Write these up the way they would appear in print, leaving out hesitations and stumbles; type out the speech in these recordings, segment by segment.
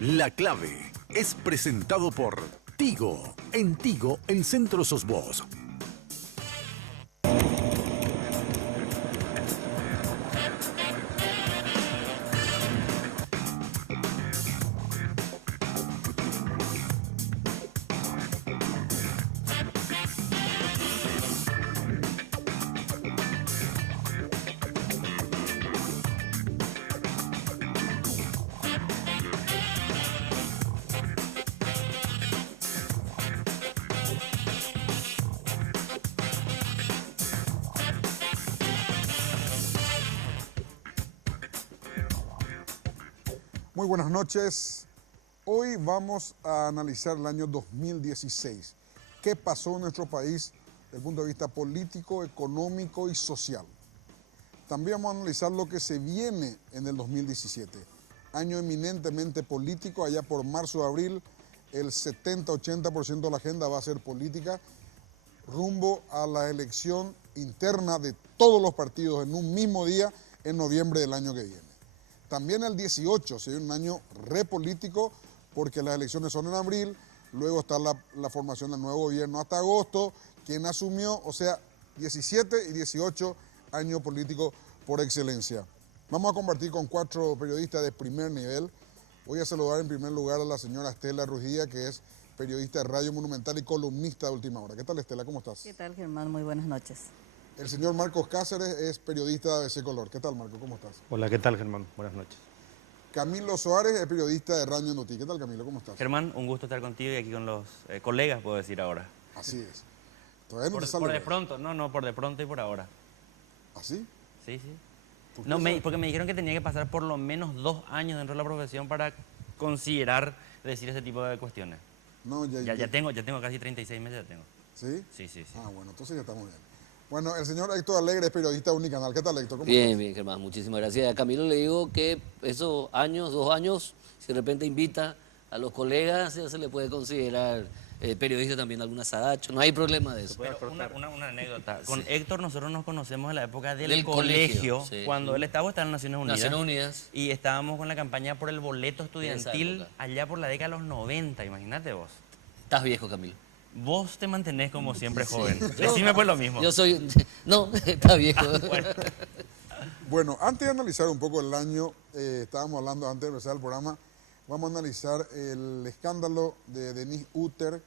La Clave es presentado por Tigo. En Tigo, el centro sos vos. Muy buenas noches. Hoy vamos a analizar el año 2016. ¿Qué pasó en nuestro país desde el punto de vista político, económico y social? También vamos a analizar lo que se viene en el 2017. Año eminentemente político, allá por marzo, abril, el 70-80% de la agenda va a ser política, rumbo a la elección interna de todos los partidos en un mismo día en noviembre del año que viene. También el 18 sería un año repolítico porque las elecciones son en abril, luego está la formación del nuevo gobierno hasta agosto, quien asumió, o sea, 17 y 18 año político por excelencia. Vamos a compartir con 4 periodistas de primer nivel. Voy a saludar en primer lugar a la señora Estela Rugía, que es periodista de Radio Monumental y columnista de Última Hora. ¿Qué tal, Estela? ¿Cómo estás? ¿Qué tal, Germán? Muy buenas noches. El señor Marcos Cáceres es periodista de ABC Color. ¿Qué tal, Marco? ¿Cómo estás? Hola, ¿qué tal, Germán? Buenas noches. Camilo Suárez es periodista de Radio Noti. ¿Qué tal, Camilo? ¿Cómo estás? Germán, un gusto estar contigo y aquí con los colegas, puedo decir ahora. Así es. Todavía no te sale Por de bien. pronto, no, por de pronto y por ahora. ¿Así? Sí, sí. ¿Por qué No, esa- porque me dijeron que tenía que pasar por lo menos 2 años dentro de la profesión para considerar decir ese tipo de cuestiones. No, Ya tengo casi 36 meses, ya tengo. ¿Sí? Sí, sí, sí. Ah, bueno, entonces ya estamos bien. Bueno, el señor Héctor Alegre es periodista de Unicanal. ¿Qué tal, Héctor? ¿Cómo Bien, estás? bien, Germán, muchísimas gracias. A Camilo le digo que esos años, 2 años, si de repente invita a los colegas, ya se le puede considerar periodista también alguna sadacho, no hay problema de eso. Pero una anécdota. Con Héctor nosotros nos conocemos en la época del Del colegio, colegio, sí. cuando él estaba en Naciones Unidas. Naciones Unidas. Y estábamos con la campaña por el boleto estudiantil época. allá por la década de los 90, imagínate vos. Estás viejo, Camilo. Vos te mantenés como siempre Sí. joven. Yo- Decime pues lo mismo. Yo soy... No, está viejo. Bueno, antes de analizar un poco el año, estábamos hablando antes de empezar el programa, vamos a analizar el escándalo de Denise Uter,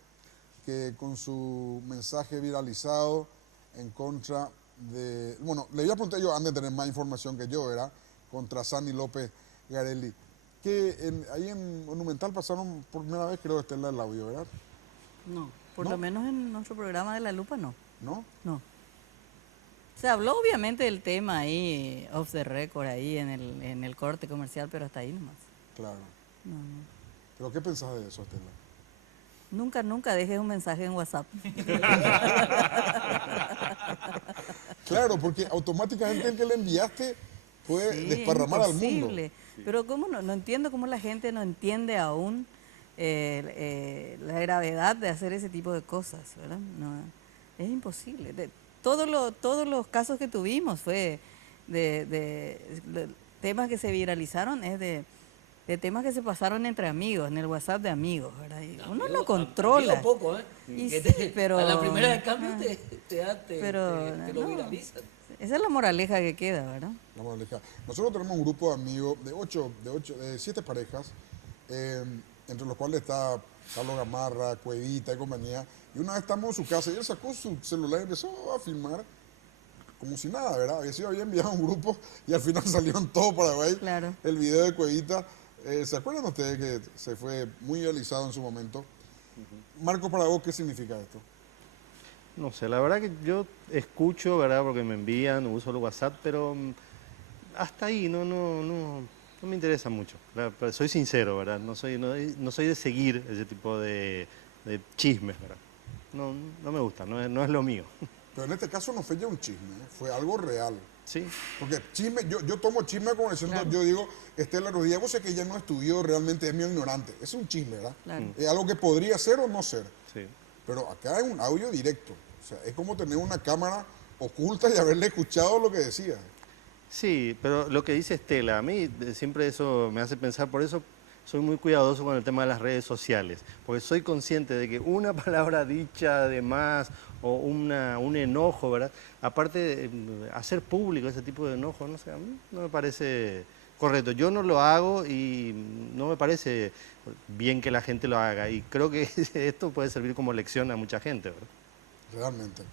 que con su mensaje viralizado en contra de... Bueno, le voy a preguntar yo antes de tener más información que yo, ¿verdad? Contra Sandy López Garelli. Que ahí en Monumental pasaron por primera vez, creo, Estela, el audio, ¿verdad? No, por ¿No? lo menos en nuestro programa de La Lupa no. ¿No? No. Se habló obviamente del tema ahí, off the record, ahí en el corte comercial, pero hasta ahí nomás. Claro. No, no. ¿Pero qué pensás de eso, Estela? Nunca dejes un mensaje en WhatsApp. Claro, porque automáticamente el que le enviaste puede Sí, desparramar al mundo. imposible. Pero cómo no entiendo cómo la gente no entiende aún la gravedad de hacer ese tipo de cosas, ¿verdad? No, es imposible. Todos los casos que tuvimos fue de temas que se viralizaron, es de temas que se pasaron entre amigos, en el WhatsApp de amigos, ¿verdad? Y uno no controla. Amigo poco, ¿eh? Y Que sí, pero... A la primera de cambio ah, te lo no. viralizan. Esa es la moraleja que queda, ¿verdad? La moraleja. Nosotros tenemos un grupo de amigos de 7 parejas, entre los cuales está Carlos Gamarra, Cuevita y compañía. Y una vez estamos en su casa y él sacó su celular y empezó a filmar como si nada, ¿verdad? Había enviado a un grupo y al final salió en todo Paraguay Claro. el video de Cuevita. ¿Se acuerdan ustedes que se fue muy realizado en su momento? Marco, para vos, ¿qué significa esto? No sé, la verdad que yo escucho, ¿verdad? Porque me envían, uso el WhatsApp, pero hasta ahí no me interesa mucho. Pero soy sincero, ¿verdad? No soy de seguir ese tipo de chismes, ¿verdad? No me gusta, no es lo mío. Pero en este caso no fue ya un chisme, ¿eh? Fue algo real. Sí, Porque chisme, yo tomo chisme como diciendo, Claro. yo digo, Estela Rodríguez, vos sé que ella no estudió realmente, es medio ignorante. Es un chisme, ¿verdad? Claro. Es algo que podría ser o no ser. sí. Pero acá hay un audio directo. O sea, es como tener una cámara oculta y haberle escuchado lo que decía. Sí, pero lo que dice Estela, a mí siempre eso me hace pensar, por eso soy muy cuidadoso con el tema de las redes sociales, porque soy consciente de que una palabra dicha de más o un enojo, ¿verdad? Aparte, hacer público ese tipo de enojo, no sé, a mí no me parece correcto. Yo no lo hago y no me parece bien que la gente lo haga. Y creo que esto puede servir como lección a mucha gente, ¿verdad? Realmente.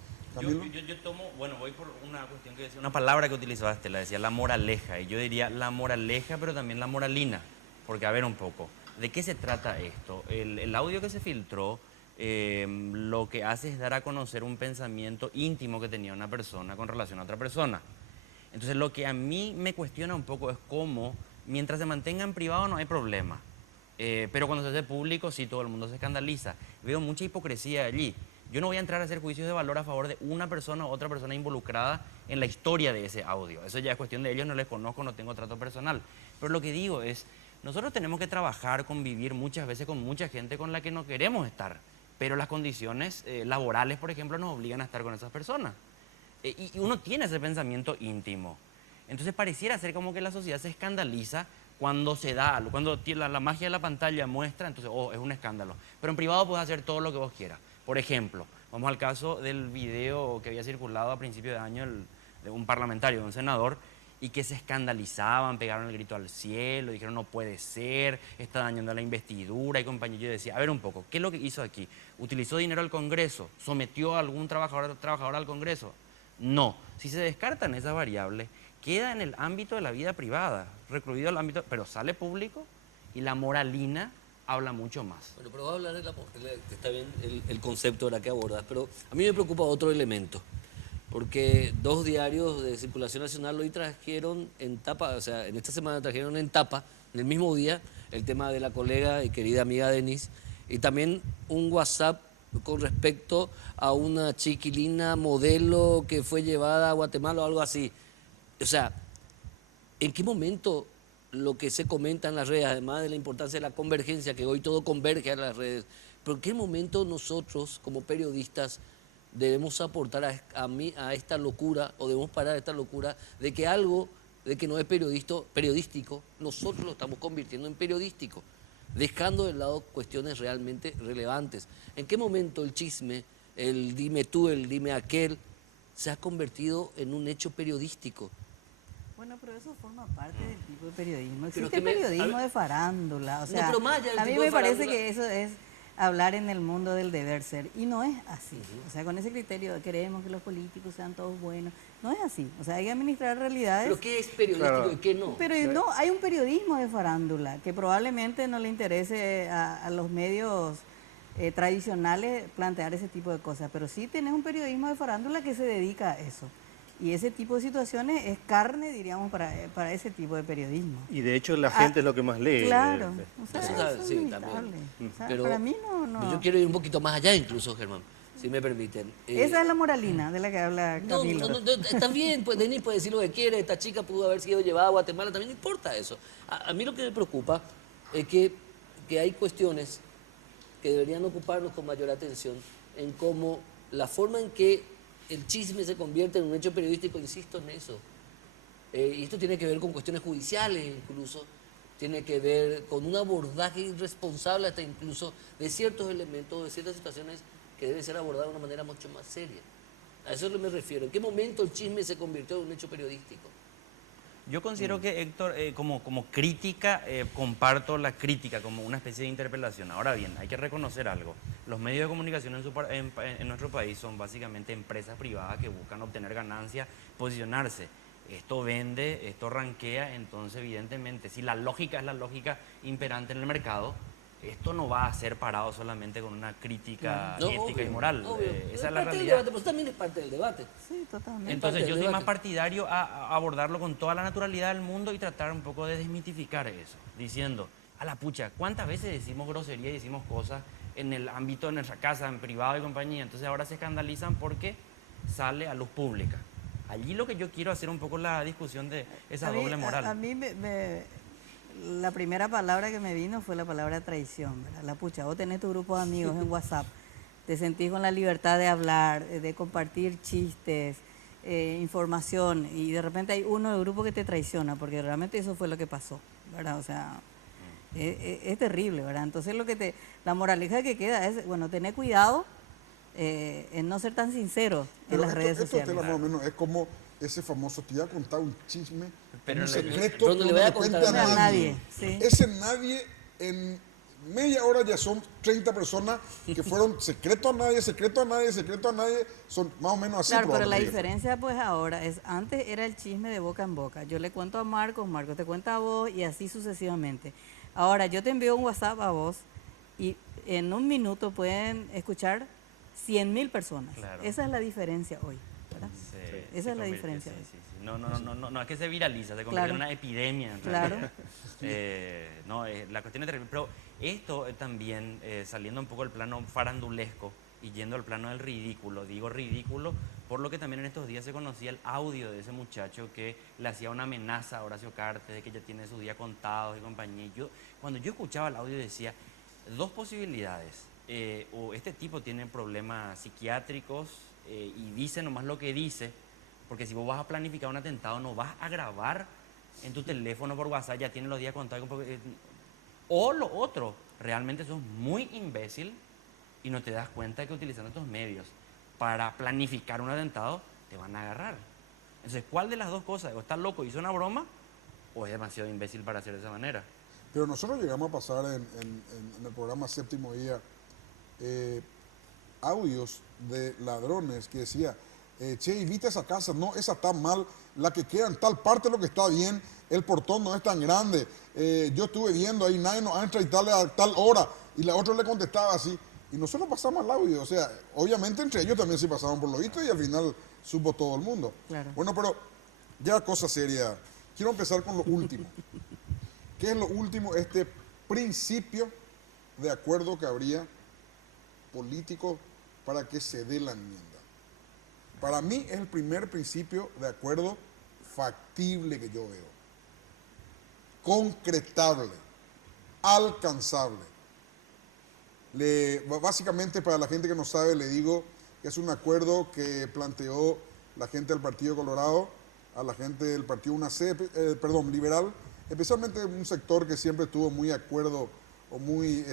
Yo, Camilo. yo tomo, bueno, voy por una cuestión que decía, una palabra que utilizaste, la decía la moraleja, y yo diría la moraleja, pero también la moralina, porque a ver un poco, ¿de qué se trata esto? El audio que se filtró, lo que hace es dar a conocer un pensamiento íntimo que tenía una persona con relación a otra persona. Entonces lo que a mí me cuestiona un poco es cómo, mientras se mantenga en privado no hay problema, pero cuando se hace público sí todo el mundo se escandaliza. Veo mucha hipocresía allí. Yo no voy a entrar a hacer juicios de valor a favor de una persona u otra persona involucrada en la historia de ese audio. Eso ya es cuestión de ellos, no les conozco, no tengo trato personal. Pero lo que digo es, nosotros tenemos que trabajar, convivir muchas veces con mucha gente con la que no queremos estar, pero las condiciones laborales, por ejemplo, nos obligan a estar con esas personas. Y uno tiene ese pensamiento íntimo. Entonces pareciera ser como que la sociedad se escandaliza cuando se da algo, cuando la magia de la pantalla muestra, entonces, oh, es un escándalo. Pero en privado puedes hacer todo lo que vos quieras. Por ejemplo, vamos al caso del video que había circulado a principio de año de un parlamentario, de un senador, y que se escandalizaban, pegaron el grito al cielo, dijeron no puede ser, está dañando la investidura y compañía. Yo decía, a ver un poco, ¿qué es lo que hizo aquí? ¿Utilizó dinero al Congreso? ¿Sometió a algún trabajador al Congreso? No. Si se descartan esas variables, queda en el ámbito de la vida privada, recluido al ámbito, pero sale público y la moralina habla mucho más. Bueno, pero va a hablar está bien el concepto de la que abordas, pero a mí me preocupa otro elemento, porque dos diarios de circulación nacional hoy trajeron en tapa, o sea, en esta semana trajeron en tapa, en el mismo día, el tema de la colega y querida amiga Denise, y también un WhatsApp con respecto a una chiquilina modelo que fue llevada a Guatemala o algo así. O sea, ¿en qué momento lo que se comenta en las redes, además de la importancia de la convergencia, que hoy todo converge a las redes, pero en qué momento nosotros como periodistas debemos aportar a esta locura, o debemos parar esta locura de que algo de que no es periodístico, nosotros lo estamos convirtiendo en periodístico, dejando de lado cuestiones realmente relevantes? ¿En qué momento el chisme, el dime tú, el dime aquel, se ha convertido en un hecho periodístico? Bueno, pero eso forma parte del tipo de periodismo. Pero Existe que me- periodismo de farándula. O sea, pero más allá del a mí tipo de me parece farándula- que eso es hablar en el mundo del deber ser. Y no es así. O sea, con ese criterio de queremos que los políticos sean todos buenos. No es así. O sea, hay que administrar realidades. ¿Pero qué es periodístico Claro. y qué no? Pero no, hay un periodismo de farándula que probablemente no le interese a los medios tradicionales plantear ese tipo de cosas, pero sí tenés un periodismo de farándula que se dedica a eso. Y ese tipo de situaciones es carne, diríamos, para ese tipo de periodismo. Y de hecho la gente es lo que más lee. Claro, o sea, Eso eso sabe, es sí, inevitable. también. O sea, Pero para mí no. Yo quiero ir un poquito más allá incluso, Germán, si me permiten. Esa es la moralina de la que habla No, Camilo. está bien, pues Denis puede decir lo que quiere, esta chica pudo haber sido llevada a Guatemala, también no importa eso. A mí lo que me preocupa es que hay cuestiones que deberían ocuparnos con mayor atención en cómo la forma en que el chisme se convierte en un hecho periodístico, insisto en eso. Y esto tiene que ver con cuestiones judiciales incluso, tiene que ver con un abordaje irresponsable hasta incluso de ciertos elementos, de ciertas situaciones que deben ser abordadas de una manera mucho más seria. A eso me refiero. ¿En qué momento el chisme se convirtió en un hecho periodístico? Yo considero que, Héctor, como crítica, comparto la crítica como una especie de interpelación. Ahora bien, hay que reconocer algo. Los medios de comunicación en nuestro país son básicamente empresas privadas que buscan obtener ganancias, posicionarse. Esto vende, esto ranquea, entonces evidentemente, si la lógica es la lógica imperante en el mercado, esto no va a ser parado solamente con una crítica No, ética obvio, y moral. obvio. Esa es la parte del realidad. debate, pero también es parte del debate. Sí, totalmente. Entonces parte yo del soy más debate. partidario a abordarlo con toda la naturalidad del mundo y tratar un poco de desmitificar eso, diciendo, a la pucha, ¿cuántas veces decimos grosería y decimos cosas en el ámbito de nuestra casa, en privado y compañía? Entonces ahora se escandalizan porque sale a luz pública. Allí lo que yo quiero hacer un poco la discusión de esa A mí- doble moral. A mí la primera palabra que me vino fue la palabra traición, ¿verdad? La pucha, vos tenés tu grupo de amigos en WhatsApp, te sentís con la libertad de hablar, de compartir chistes, información, y de repente hay uno del grupo que te traiciona, porque realmente eso fue lo que pasó, ¿verdad? O sea, Es terrible, ¿verdad? Entonces la moraleja que queda es, bueno, tener cuidado en no ser tan sincero en las redes esto sociales. Tela, más o menos es como ese famoso, te iba a contar un chisme, Pero un le- secreto, pero no le voy a le contar cuente a A nadie, sí. Ese nadie en media hora ya son 30 personas que fueron secreto a nadie, secreto a nadie, secreto a nadie, son más o menos así. Claro, pero la probablemente. diferencia pues ahora es, antes era el chisme de boca en boca. Yo le cuento a Marcos, Marcos te cuenta a vos y así sucesivamente. Ahora yo te envío un WhatsApp a vos y en un minuto pueden escuchar 100.000 personas. Claro. Esa es la diferencia hoy, ¿verdad? Se Esa es la convierte, diferencia. sí, sí, sí. No, es que se viraliza, se convierte Claro. en una epidemia. en Claro. realidad. No, la cuestión es terrible. Pero esto también, saliendo un poco del plano farandulesco y yendo al plano del ridículo, digo ridículo, por lo que también en estos días se conocía el audio de ese muchacho que le hacía una amenaza a Horacio Cartes de que ya tiene sus días contados y compañía. Y cuando yo escuchaba el audio decía, dos posibilidades. O este tipo tiene problemas psiquiátricos y dice nomás lo que dice, porque si vos vas a planificar un atentado no vas a grabar en tu teléfono por WhatsApp, ya tiene los días contados. O lo otro, realmente sos muy imbécil y no te das cuenta que utilizando estos medios para planificar un atentado te van a agarrar. Entonces, ¿cuál de las dos cosas? ¿O estás loco y hizo una broma o es demasiado imbécil para hacer de esa manera? Pero nosotros llegamos a pasar en el programa Séptimo Día audios de ladrones que decía, che, y viste esa casa, no, esa está mal, la que queda en tal parte es lo que está bien, el portón no es tan grande, yo estuve viendo ahí, nadie nos entra y tal a tal hora, y la otra le contestaba así, y nosotros pasamos al audio, o sea, obviamente entre ellos también se pasaban por lo visto y al final supo todo el mundo. Claro. Bueno, pero ya cosa seria, quiero empezar con lo último. ¿Qué es lo último? Este principio de acuerdo que habría político para que se dé la enmienda. Para mí es el primer principio de acuerdo factible que yo veo. Concretable, alcanzable. Básicamente, para la gente que no sabe, le digo que es un acuerdo que planteó la gente del Partido Colorado a la gente del Partido Liberal, especialmente un sector que siempre estuvo muy de acuerdo o muy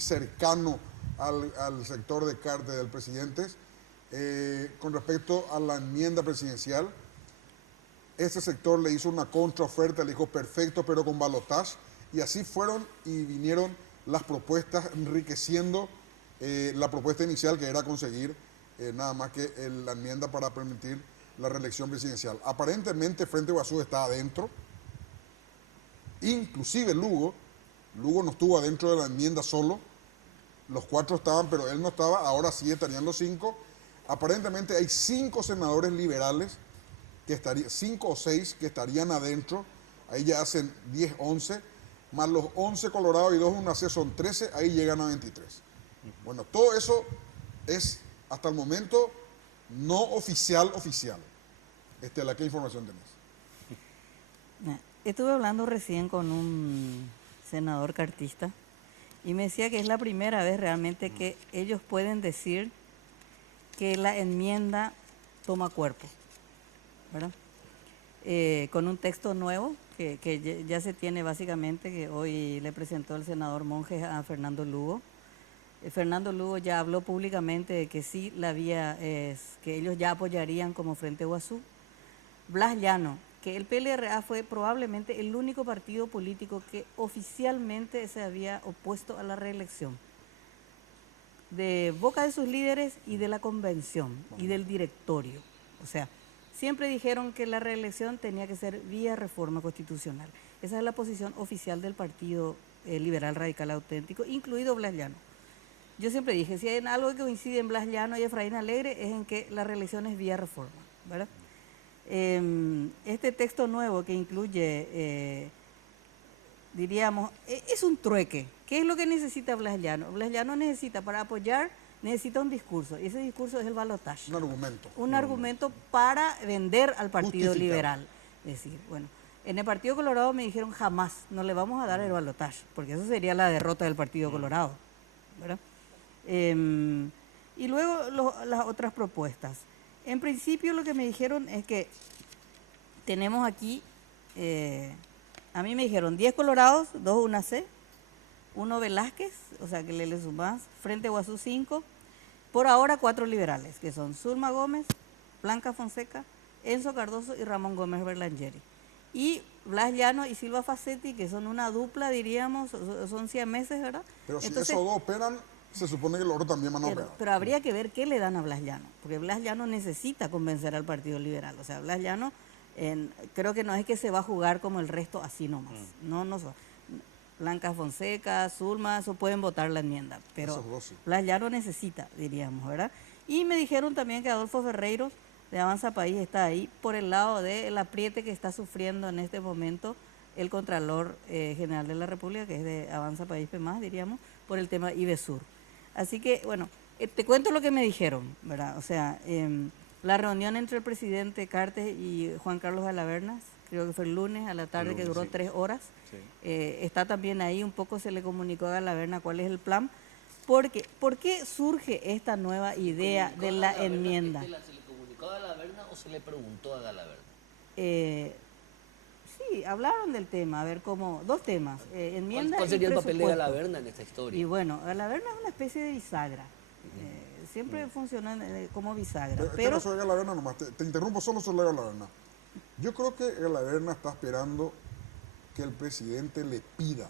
cercano al sector de Cartes del presidente, con respecto a la enmienda presidencial. Ese sector le hizo una contraoferta, le dijo perfecto, pero con balotaje, y así fueron y vinieron las propuestas enriqueciendo la propuesta inicial, que era conseguir nada más que la enmienda para permitir la reelección presidencial. Aparentemente Frente Guazú está adentro, inclusive Lugo no estuvo adentro de la enmienda solo, los 4 estaban, pero él no estaba, ahora sí estarían los 5. Aparentemente hay 5 senadores liberales, 5 o 6 que estarían adentro, ahí ya hacen 10, 11, más los 11 Colorados y 2 UNAC son 13, ahí llegan a 23. Bueno, todo eso es hasta el momento no oficial. ¿Qué información tenés? Estuve hablando recién con un senador cartista y me decía que es la primera vez realmente que ellos pueden decir que la enmienda toma cuerpo, ¿verdad? Con un texto nuevo que ya se tiene básicamente, que hoy le presentó el senador Monjes a Fernando Lugo. Fernando Lugo ya habló públicamente de que sí, la vía es que ellos ya apoyarían como Frente Guazú. Blas Llano, que el PLRA fue probablemente el único partido político que oficialmente se había opuesto a la reelección, de boca de sus líderes y de la convención y del directorio. O sea, siempre dijeron que la reelección tenía que ser vía reforma constitucional. Esa es la posición oficial del Partido Liberal Radical Auténtico, incluido Blas Llano. Yo siempre dije, si hay algo que coincide en Blas Llano y Efraín Alegre es en que la reelección es vía reforma, ¿verdad? Este texto nuevo que incluye, diríamos, es un trueque. ¿Qué es lo que necesita Blas Llano? Blas Llano necesita, para apoyar, necesita un discurso, y ese discurso es el balotaje. Un argumento. Un argumento para vender al Partido Justificar. Liberal. Es decir, bueno, en el Partido Colorado me dijeron jamás, no le vamos a dar el balotaje, porque eso sería la derrota del Partido Colorado, ¿verdad? Y luego las otras propuestas. En principio lo que me dijeron es que tenemos aquí a mí me dijeron 10 Colorados, 2 UNAC, 1 Velázquez, o sea que le sumás, Frente Guazú 5, por ahora 4 liberales, que son Zulma Gómez, Blanca Fonseca, Enzo Cardoso y Ramón Gómez Berlangeri. Y Blas Llano y Silva Facetti, que son una dupla, diríamos, son siameses, ¿verdad? Pero si Entonces, esos dos operan, se supone que los otros también van a operar. pero habría que ver qué le dan a Blas Llano, porque Blas Llano necesita convencer al Partido Liberal. O sea, Blas Llano creo que no es que se va a jugar como el resto así nomás. No, no. Blanca Fonseca, Zulma, eso pueden votar la enmienda, pero Esos dos sí. Blas Llano necesita, diríamos, ¿verdad? Y me dijeron también que Adolfo Ferreiros de Avanza País está ahí por el lado del apriete que está sufriendo en este momento el Contralor General de la República, que es de Avanza País PMás, diríamos, por el tema IBESUR. Así que, bueno, te cuento lo que me dijeron, ¿verdad? O sea, la reunión entre el presidente Cartes y Juan Carlos Alavernas, creo que fue el lunes a la tarde, que duró 3 horas. Sí. Está también ahí, un poco se le comunicó a Alaverna cuál es el plan. Porque, ¿por qué surge esta nueva idea de la enmienda? ¿Se le comunicó a Galaverna o se le preguntó a Galaverna? Sí, hablaron del tema, a ver cómo, 2 temas, enmienda ¿Cuál y sería el papel de presupuesto. Galaverna en esta historia? Y bueno, Galaverna es una especie de bisagra, siempre funcionó como bisagra, Este pero caso de Galaverna nomás, te interrumpo solo sobre Galaverna. Yo creo que Galaverna está esperando que el presidente le pida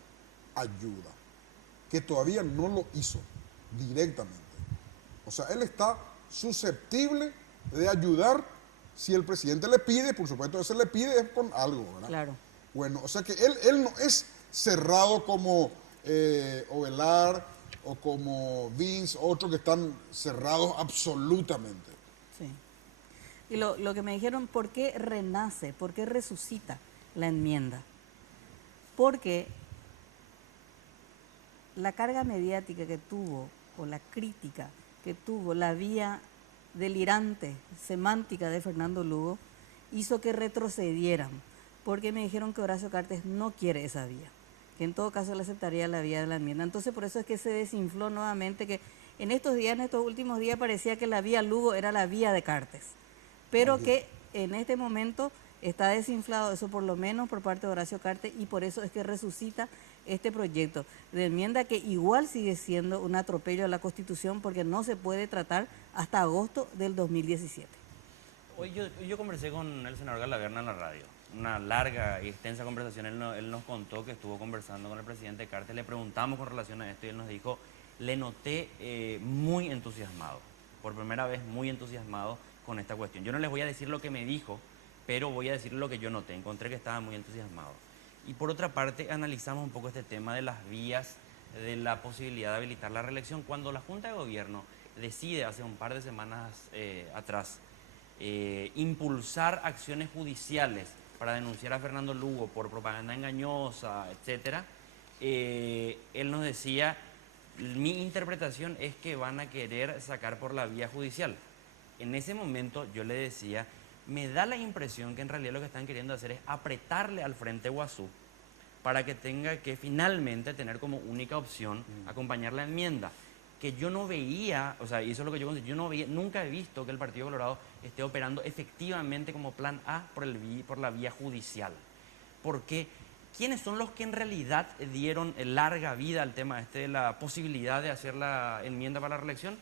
ayuda, que todavía no lo hizo directamente. O sea, él está susceptible de ayudar si el presidente le pide, por supuesto, ese le pide es con algo, ¿verdad? claro. Bueno, o sea que él no es cerrado como Ovelar o como Vince, otros que están cerrados absolutamente. Sí. Y lo que me dijeron, ¿por qué renace? ¿Por qué resucita la enmienda? Porque la carga mediática que tuvo, o la crítica que tuvo, la vía delirante, semántica de Fernando Lugo, hizo que retrocedieran, porque me dijeron que Horacio Cartes no quiere esa vía, que en todo caso le aceptaría la vía de la enmienda. Entonces por eso es que se desinfló nuevamente, que en estos últimos días parecía que la vía Lugo era la vía de Cartes, pero que en este momento está desinflado eso, por lo menos por parte de Horacio Cartes, y por eso es que resucita este proyecto de enmienda, que igual sigue siendo un atropello a la Constitución, porque no se puede tratar hasta agosto del 2017. Hoy yo conversé con el senador Galaverna en la radio, una larga y extensa conversación. Él nos contó que estuvo conversando con el presidente Cartes, le preguntamos con relación a esto y él nos dijo, le noté muy entusiasmado, por primera vez muy entusiasmado con esta cuestión. Yo no les voy a decir lo que me dijo, pero voy a decir lo que yo noté, encontré que estaba muy entusiasmado. Y por otra parte, analizamos un poco este tema de las vías, de la posibilidad de habilitar la reelección. Cuando la Junta de Gobierno decide hace un par de semanas atrás impulsar acciones judiciales para denunciar a Fernando Lugo por propaganda engañosa, etcétera, él nos decía, mi interpretación es que van a querer sacar por la vía judicial. En ese momento yo le decía, me da la impresión que en realidad lo que están queriendo hacer es apretarle al Frente Guazú para que tenga que finalmente tener como única opción acompañar la enmienda. Que yo no veía, o sea, y eso es lo que yo considero, yo no veía, nunca he visto que el Partido Colorado esté operando efectivamente como plan A por la vía judicial. Porque ¿quiénes son los que en realidad dieron larga vida al tema de la posibilidad de hacer la enmienda para la reelección?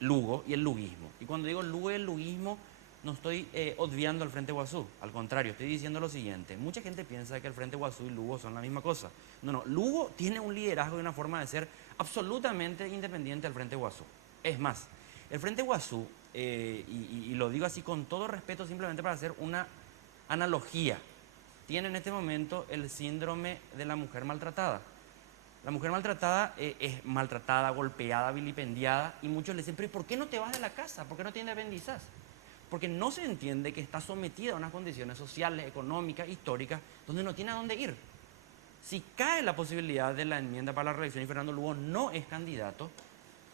Lugo y el luguismo. Y cuando digo Lugo y el luguismo, no estoy obviando al Frente Guazú, al contrario, estoy diciendo lo siguiente, mucha gente piensa que el Frente Guazú y Lugo son la misma cosa. No, Lugo tiene un liderazgo y una forma de ser absolutamente independiente del Frente Guazú. Es más, el Frente Guazú, y lo digo así con todo respeto, simplemente para hacer una analogía, tiene en este momento el síndrome de la mujer maltratada. La mujer maltratada es maltratada, golpeada, vilipendiada, y muchos le dicen, pero ¿y por qué no te vas de la casa? ¿Por qué no te independizas? Porque no se entiende que está sometida a unas condiciones sociales, económicas, históricas, donde no tiene a dónde ir. Si cae la posibilidad de la enmienda para la reelección y Fernando Lugo no es candidato,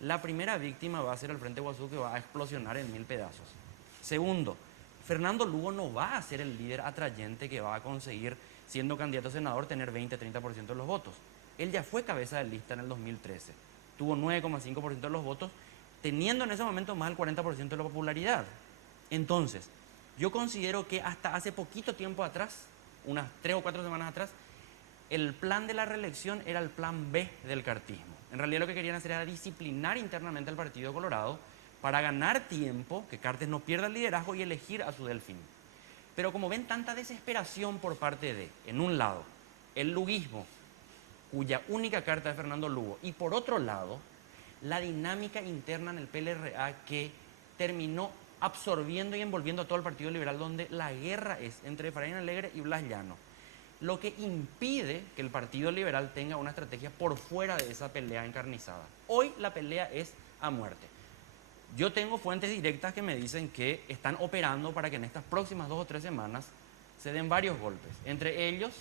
la primera víctima va a ser el Frente Guazú, que va a explosionar en 1000 pedazos. Segundo, Fernando Lugo no va a ser el líder atrayente que va a conseguir, siendo candidato a senador, tener 20-30% de los votos. Él ya fue cabeza de lista en el 2013, tuvo 9,5% de los votos, teniendo en ese momento más del 40% de la popularidad. Entonces, yo considero que hasta hace poquito tiempo atrás, unas 3 o 4 semanas atrás, el plan de la reelección era el plan B del cartismo. En realidad lo que querían hacer era disciplinar internamente al Partido Colorado para ganar tiempo, que Cartes no pierda el liderazgo y elegir a su delfín. Pero como ven tanta desesperación por parte de, en un lado, el luguismo, cuya única carta es Fernando Lugo, y por otro lado, la dinámica interna en el PLRA que terminó absorbiendo y envolviendo a todo el Partido Liberal, donde la guerra es entre Efraín Alegre y Blas Llano, lo que impide que el Partido Liberal tenga una estrategia por fuera de esa pelea encarnizada. Hoy la pelea es a muerte. Yo tengo fuentes directas que me dicen que están operando para que en estas próximas 2 o 3 semanas se den varios golpes, entre ellos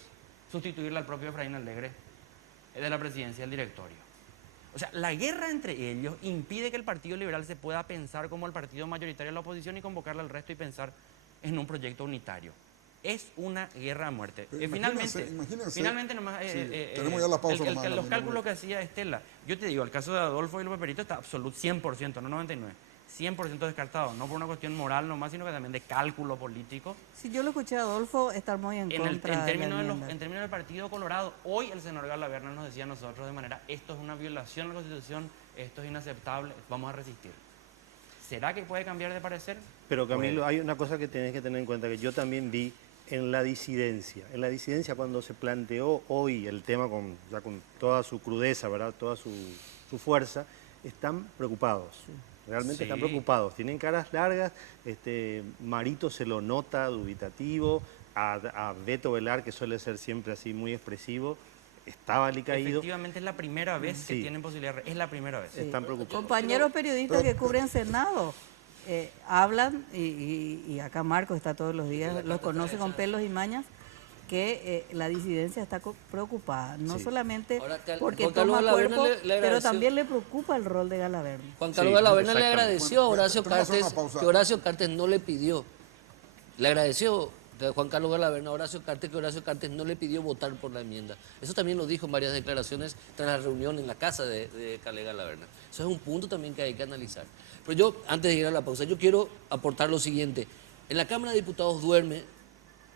sustituirle al propio Efraín Alegre de la presidencia del directorio. O sea, la guerra entre ellos impide que el Partido Liberal se pueda pensar como el partido mayoritario de la oposición y convocarle al resto y pensar en un proyecto unitario. Es una guerra a muerte. Finalmente nomás, tenemos ya la pausa nomás, los cálculos que hacía Estela, yo te digo, el caso de Adolfo y el Paperito está absoluto 100%, no 99%. 100% descartado, no por una cuestión moral nomás, sino que también de cálculo político. Si yo lo escuché a Adolfo estar muy en contra en términos de la enmienda. en términos del Partido Colorado, hoy el senador Galaverna nos decía a nosotros de manera, esto es una violación a la Constitución, esto es inaceptable, vamos a resistir. ¿Será que puede cambiar de parecer? Pero Camilo, hay una cosa que tenés que tener en cuenta, que yo también vi en la disidencia. En la disidencia, cuando se planteó hoy el tema ya con toda su crudeza, ¿verdad? Toda su fuerza, están preocupados. Sí. Realmente Sí. están preocupados. Tienen caras largas. Marito se lo nota dubitativo. A Beto Velar, que suele ser siempre así muy expresivo, estaba alicaído. Efectivamente es la primera vez que Sí. tienen posibilidad, es la primera vez. Sí. Están preocupados. Compañeros periodistas que cubren Senado hablan, y acá Marcos está todos los días, los conoce con pelos y mañas, que la disidencia está preocupada, no Sí. solamente Ahora, porque Juan Carlos toma Galaverna cuerpo, le pero agradeció. también le preocupa el rol de Galaverna. Juan Carlos Sí, Galaverna le exactamente. agradeció a Horacio Tenemos que hacer Cartes, una pausa. que Horacio Cartes no le pidió. Le agradeció Juan Carlos Galaverna a Horacio Cartes, que Horacio Cartes no le pidió votar por la enmienda. Eso también lo dijo en varias declaraciones tras la reunión en la casa de Calé Galaverna. Eso es un punto también que hay que analizar. Pero yo, antes de ir a la pausa, yo quiero aportar lo siguiente. En la Cámara de Diputados duerme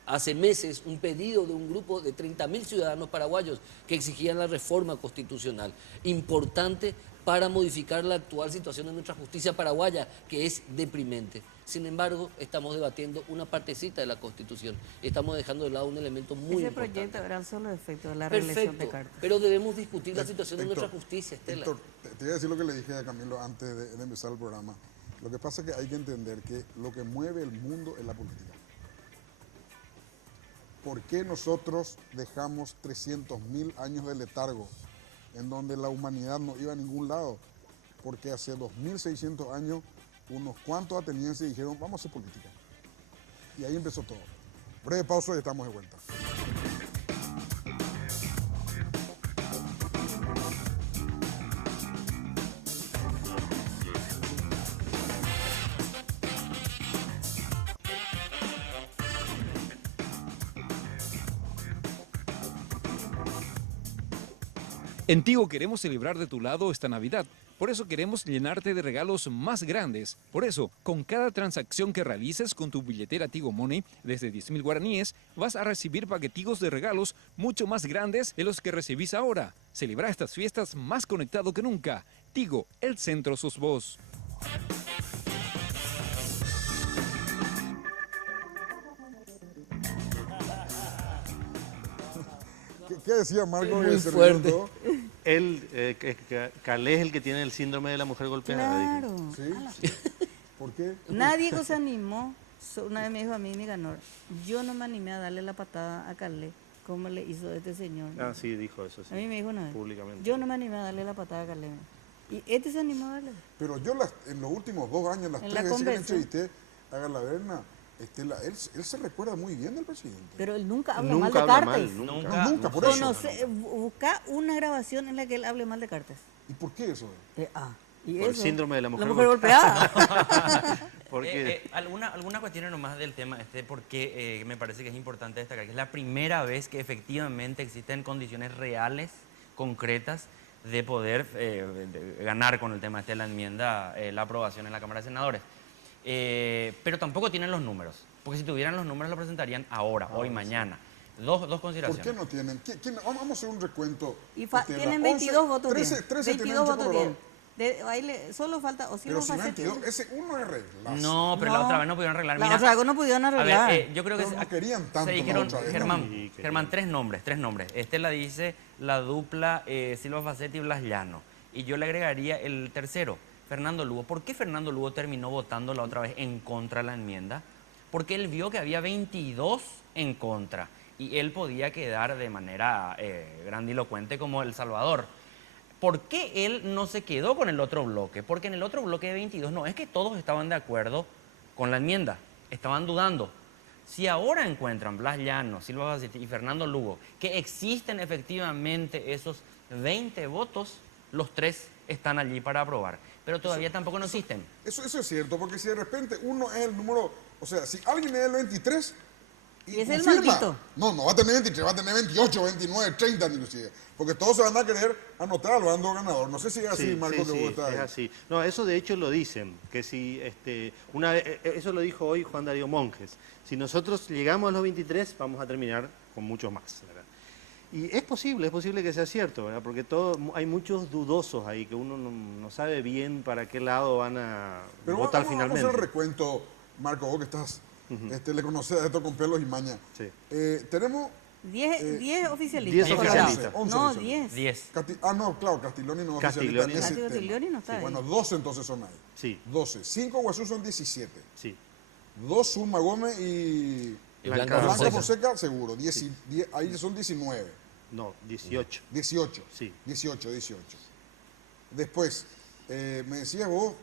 hace meses un pedido de un grupo de 30.000 ciudadanos paraguayos que exigían la reforma constitucional, importante para modificar la actual situación de nuestra justicia paraguaya, que es deprimente. Sin embargo, estamos debatiendo una partecita de la Constitución y estamos dejando de lado un elemento muy Ese importante. proyecto era solo efecto de la reelección de Perfecto, Cartes. pero debemos discutir la situación de Héctor, nuestra justicia, Estela. Héctor, te voy a decir lo que le dije a Camilo antes de empezar el programa. Lo que pasa es que hay que entender que lo que mueve el mundo es la política. ¿Por qué nosotros dejamos 300.000 años de letargo en donde la humanidad no iba a ningún lado? Porque hace 2.600 años unos cuantos atenienses dijeron, vamos a hacer política. Y ahí empezó todo. Breve pausa y estamos de vuelta. En Tigo queremos celebrar de tu lado esta Navidad. Por eso queremos llenarte de regalos más grandes. Por eso, con cada transacción que realices con tu billetera Tigo Money, desde 10.000 guaraníes, vas a recibir paquetigos de regalos mucho más grandes de los que recibís ahora. Celebra estas fiestas más conectado que nunca. Tigo, el centro sos vos. ¿Qué decía Marco? Muy que se fuerte. rió todo? Calé es el que tiene el síndrome de la mujer golpeada. Claro. ¿Sí? ¿Por qué? Nadie que se animó. Una vez me dijo a mí, Nicanor, yo no me animé a darle la patada a Calé, como le hizo este señor. Ah, sí, dijo eso, sí. A mí me dijo una vez. Públicamente. Yo no me animé a darle la patada a Calé. Y este se animó a darle. Pero yo en los últimos 2 años, las En 3 la veces que le convención. entrevisté a Galaverna, él se recuerda muy bien del presidente. Pero él nunca habla Nunca mal de habla Cartes. mal, nunca. No, nunca, por eso. Busca una grabación en la que él hable mal de Cartes. ¿Y por qué eso? Y Por el eso, síndrome de la mujer golpeada. Porque Algunas cuestiones nomás del tema, porque me parece que es importante destacar que es la primera vez que efectivamente existen condiciones reales, concretas, de poder ganar con el tema de la enmienda, la aprobación en la Cámara de Senadores. Pero tampoco tienen los números, porque si tuvieran los números lo presentarían ahora, hoy, mañana. Dos ¿Por consideraciones. qué no tienen? Vamos a hacer un recuento. Y Estela. tienen 22 votos 13, bien. 13 tienen 22 votos Chocororo. bien. Ahí solo falta Osilo Pero si Faceti. 22, ese uno es regla. No, pero la otra vez no pudieron arreglar. La Mira, otra vez no pudieron a arreglar. ver, yo creo que Pero no querían tanto se la dijeron, otra vez, Germán, ¿no? Germán, tres nombres. Estela dice la dupla Silva Facetti y Blas Llano. Y yo le agregaría el tercero, Fernando Lugo. ¿Por qué Fernando Lugo terminó votando la otra vez en contra de la enmienda? Porque él vio que había 22 en contra y él podía quedar de manera grandilocuente como El Salvador. ¿Por qué él no se quedó con el otro bloque? Porque en el otro bloque de 22 no es que todos estaban de acuerdo con la enmienda, estaban dudando. Si ahora encuentran Blas Llano, Silva Facetti y Fernando Lugo que existen efectivamente esos 20 votos, los tres están allí para aprobar. Pero todavía tampoco no existen. Eso es cierto, porque si de repente uno es el número, o sea, si alguien es el 23 Y es el confirma, maldito. no va a tener 23, va a tener 28, 29, 30 inclusive, porque todos se van a querer anotar al bando ganador. No sé si es así, Marco, que vos estás es ahí. así. No, eso de hecho lo dicen, que si eso lo dijo hoy Juan Darío Monjes. Si nosotros llegamos a los 23, vamos a terminar con muchos más, ¿verdad? Y es posible que sea cierto, ¿verdad? Porque hay muchos dudosos ahí, que uno no sabe bien para qué lado van a Pero votar vamos a finalmente. hacer el recuento, Marco, vos que estás, le conoces a esto con pelos y maña. Sí. Tenemos 10 oficialistas. 10 por oficialistas. ahora. 11 No, oficialistas. 10. 10. No, claro, Castiglioni no es Castiglioni. oficialista en ese Casti tema. Castiglioni no está ahí. Bueno, 12 entonces son ahí. Sí, 12. 5 Guazú son 17. sí. 2 Zulma Gómez y Blanca Blanca Fonseca. Fonseca, seguro. Ahí son 19. No, 18. 18. Sí. 18. Después, me decías vos,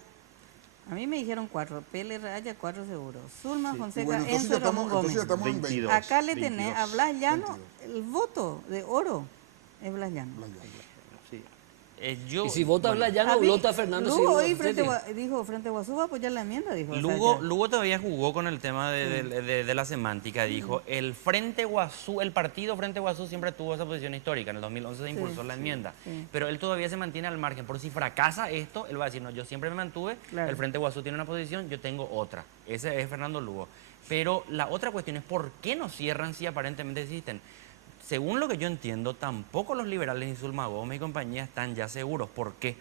A mí me dijeron 4. Pele Raya, 4 seguro. Zulma, y Fonseca, bueno, entonces Enzo ya y Ramón estamos, Gómez. entonces ya estamos en 20. 22. Acá le tenés a 22. Blas Llano, el voto de oro es Blas Llano. Sí. Y si vota Blas Llano, A mí, vota Fernando Lugo Silva hoy Facetti. dijo frente a Guazú va a apoyar la enmienda, dijo. o sea, Lugo todavía jugó con el tema de la semántica. Dijo, el Frente Guazú, el partido Frente Guazú siempre tuvo esa posición histórica. En el 2011 se impulsó la enmienda. sí. Pero él todavía se mantiene al margen. Por si fracasa esto, él va a decir, no, yo siempre me mantuve, Claro. el Frente Guazú tiene una posición, yo tengo otra. Ese es Fernando Lugo. Pero la otra cuestión es, ¿por qué no cierran si aparentemente existen? Según lo que yo entiendo, tampoco los liberales ni Zulma Gómez y compañía están ya seguros. ¿Por qué?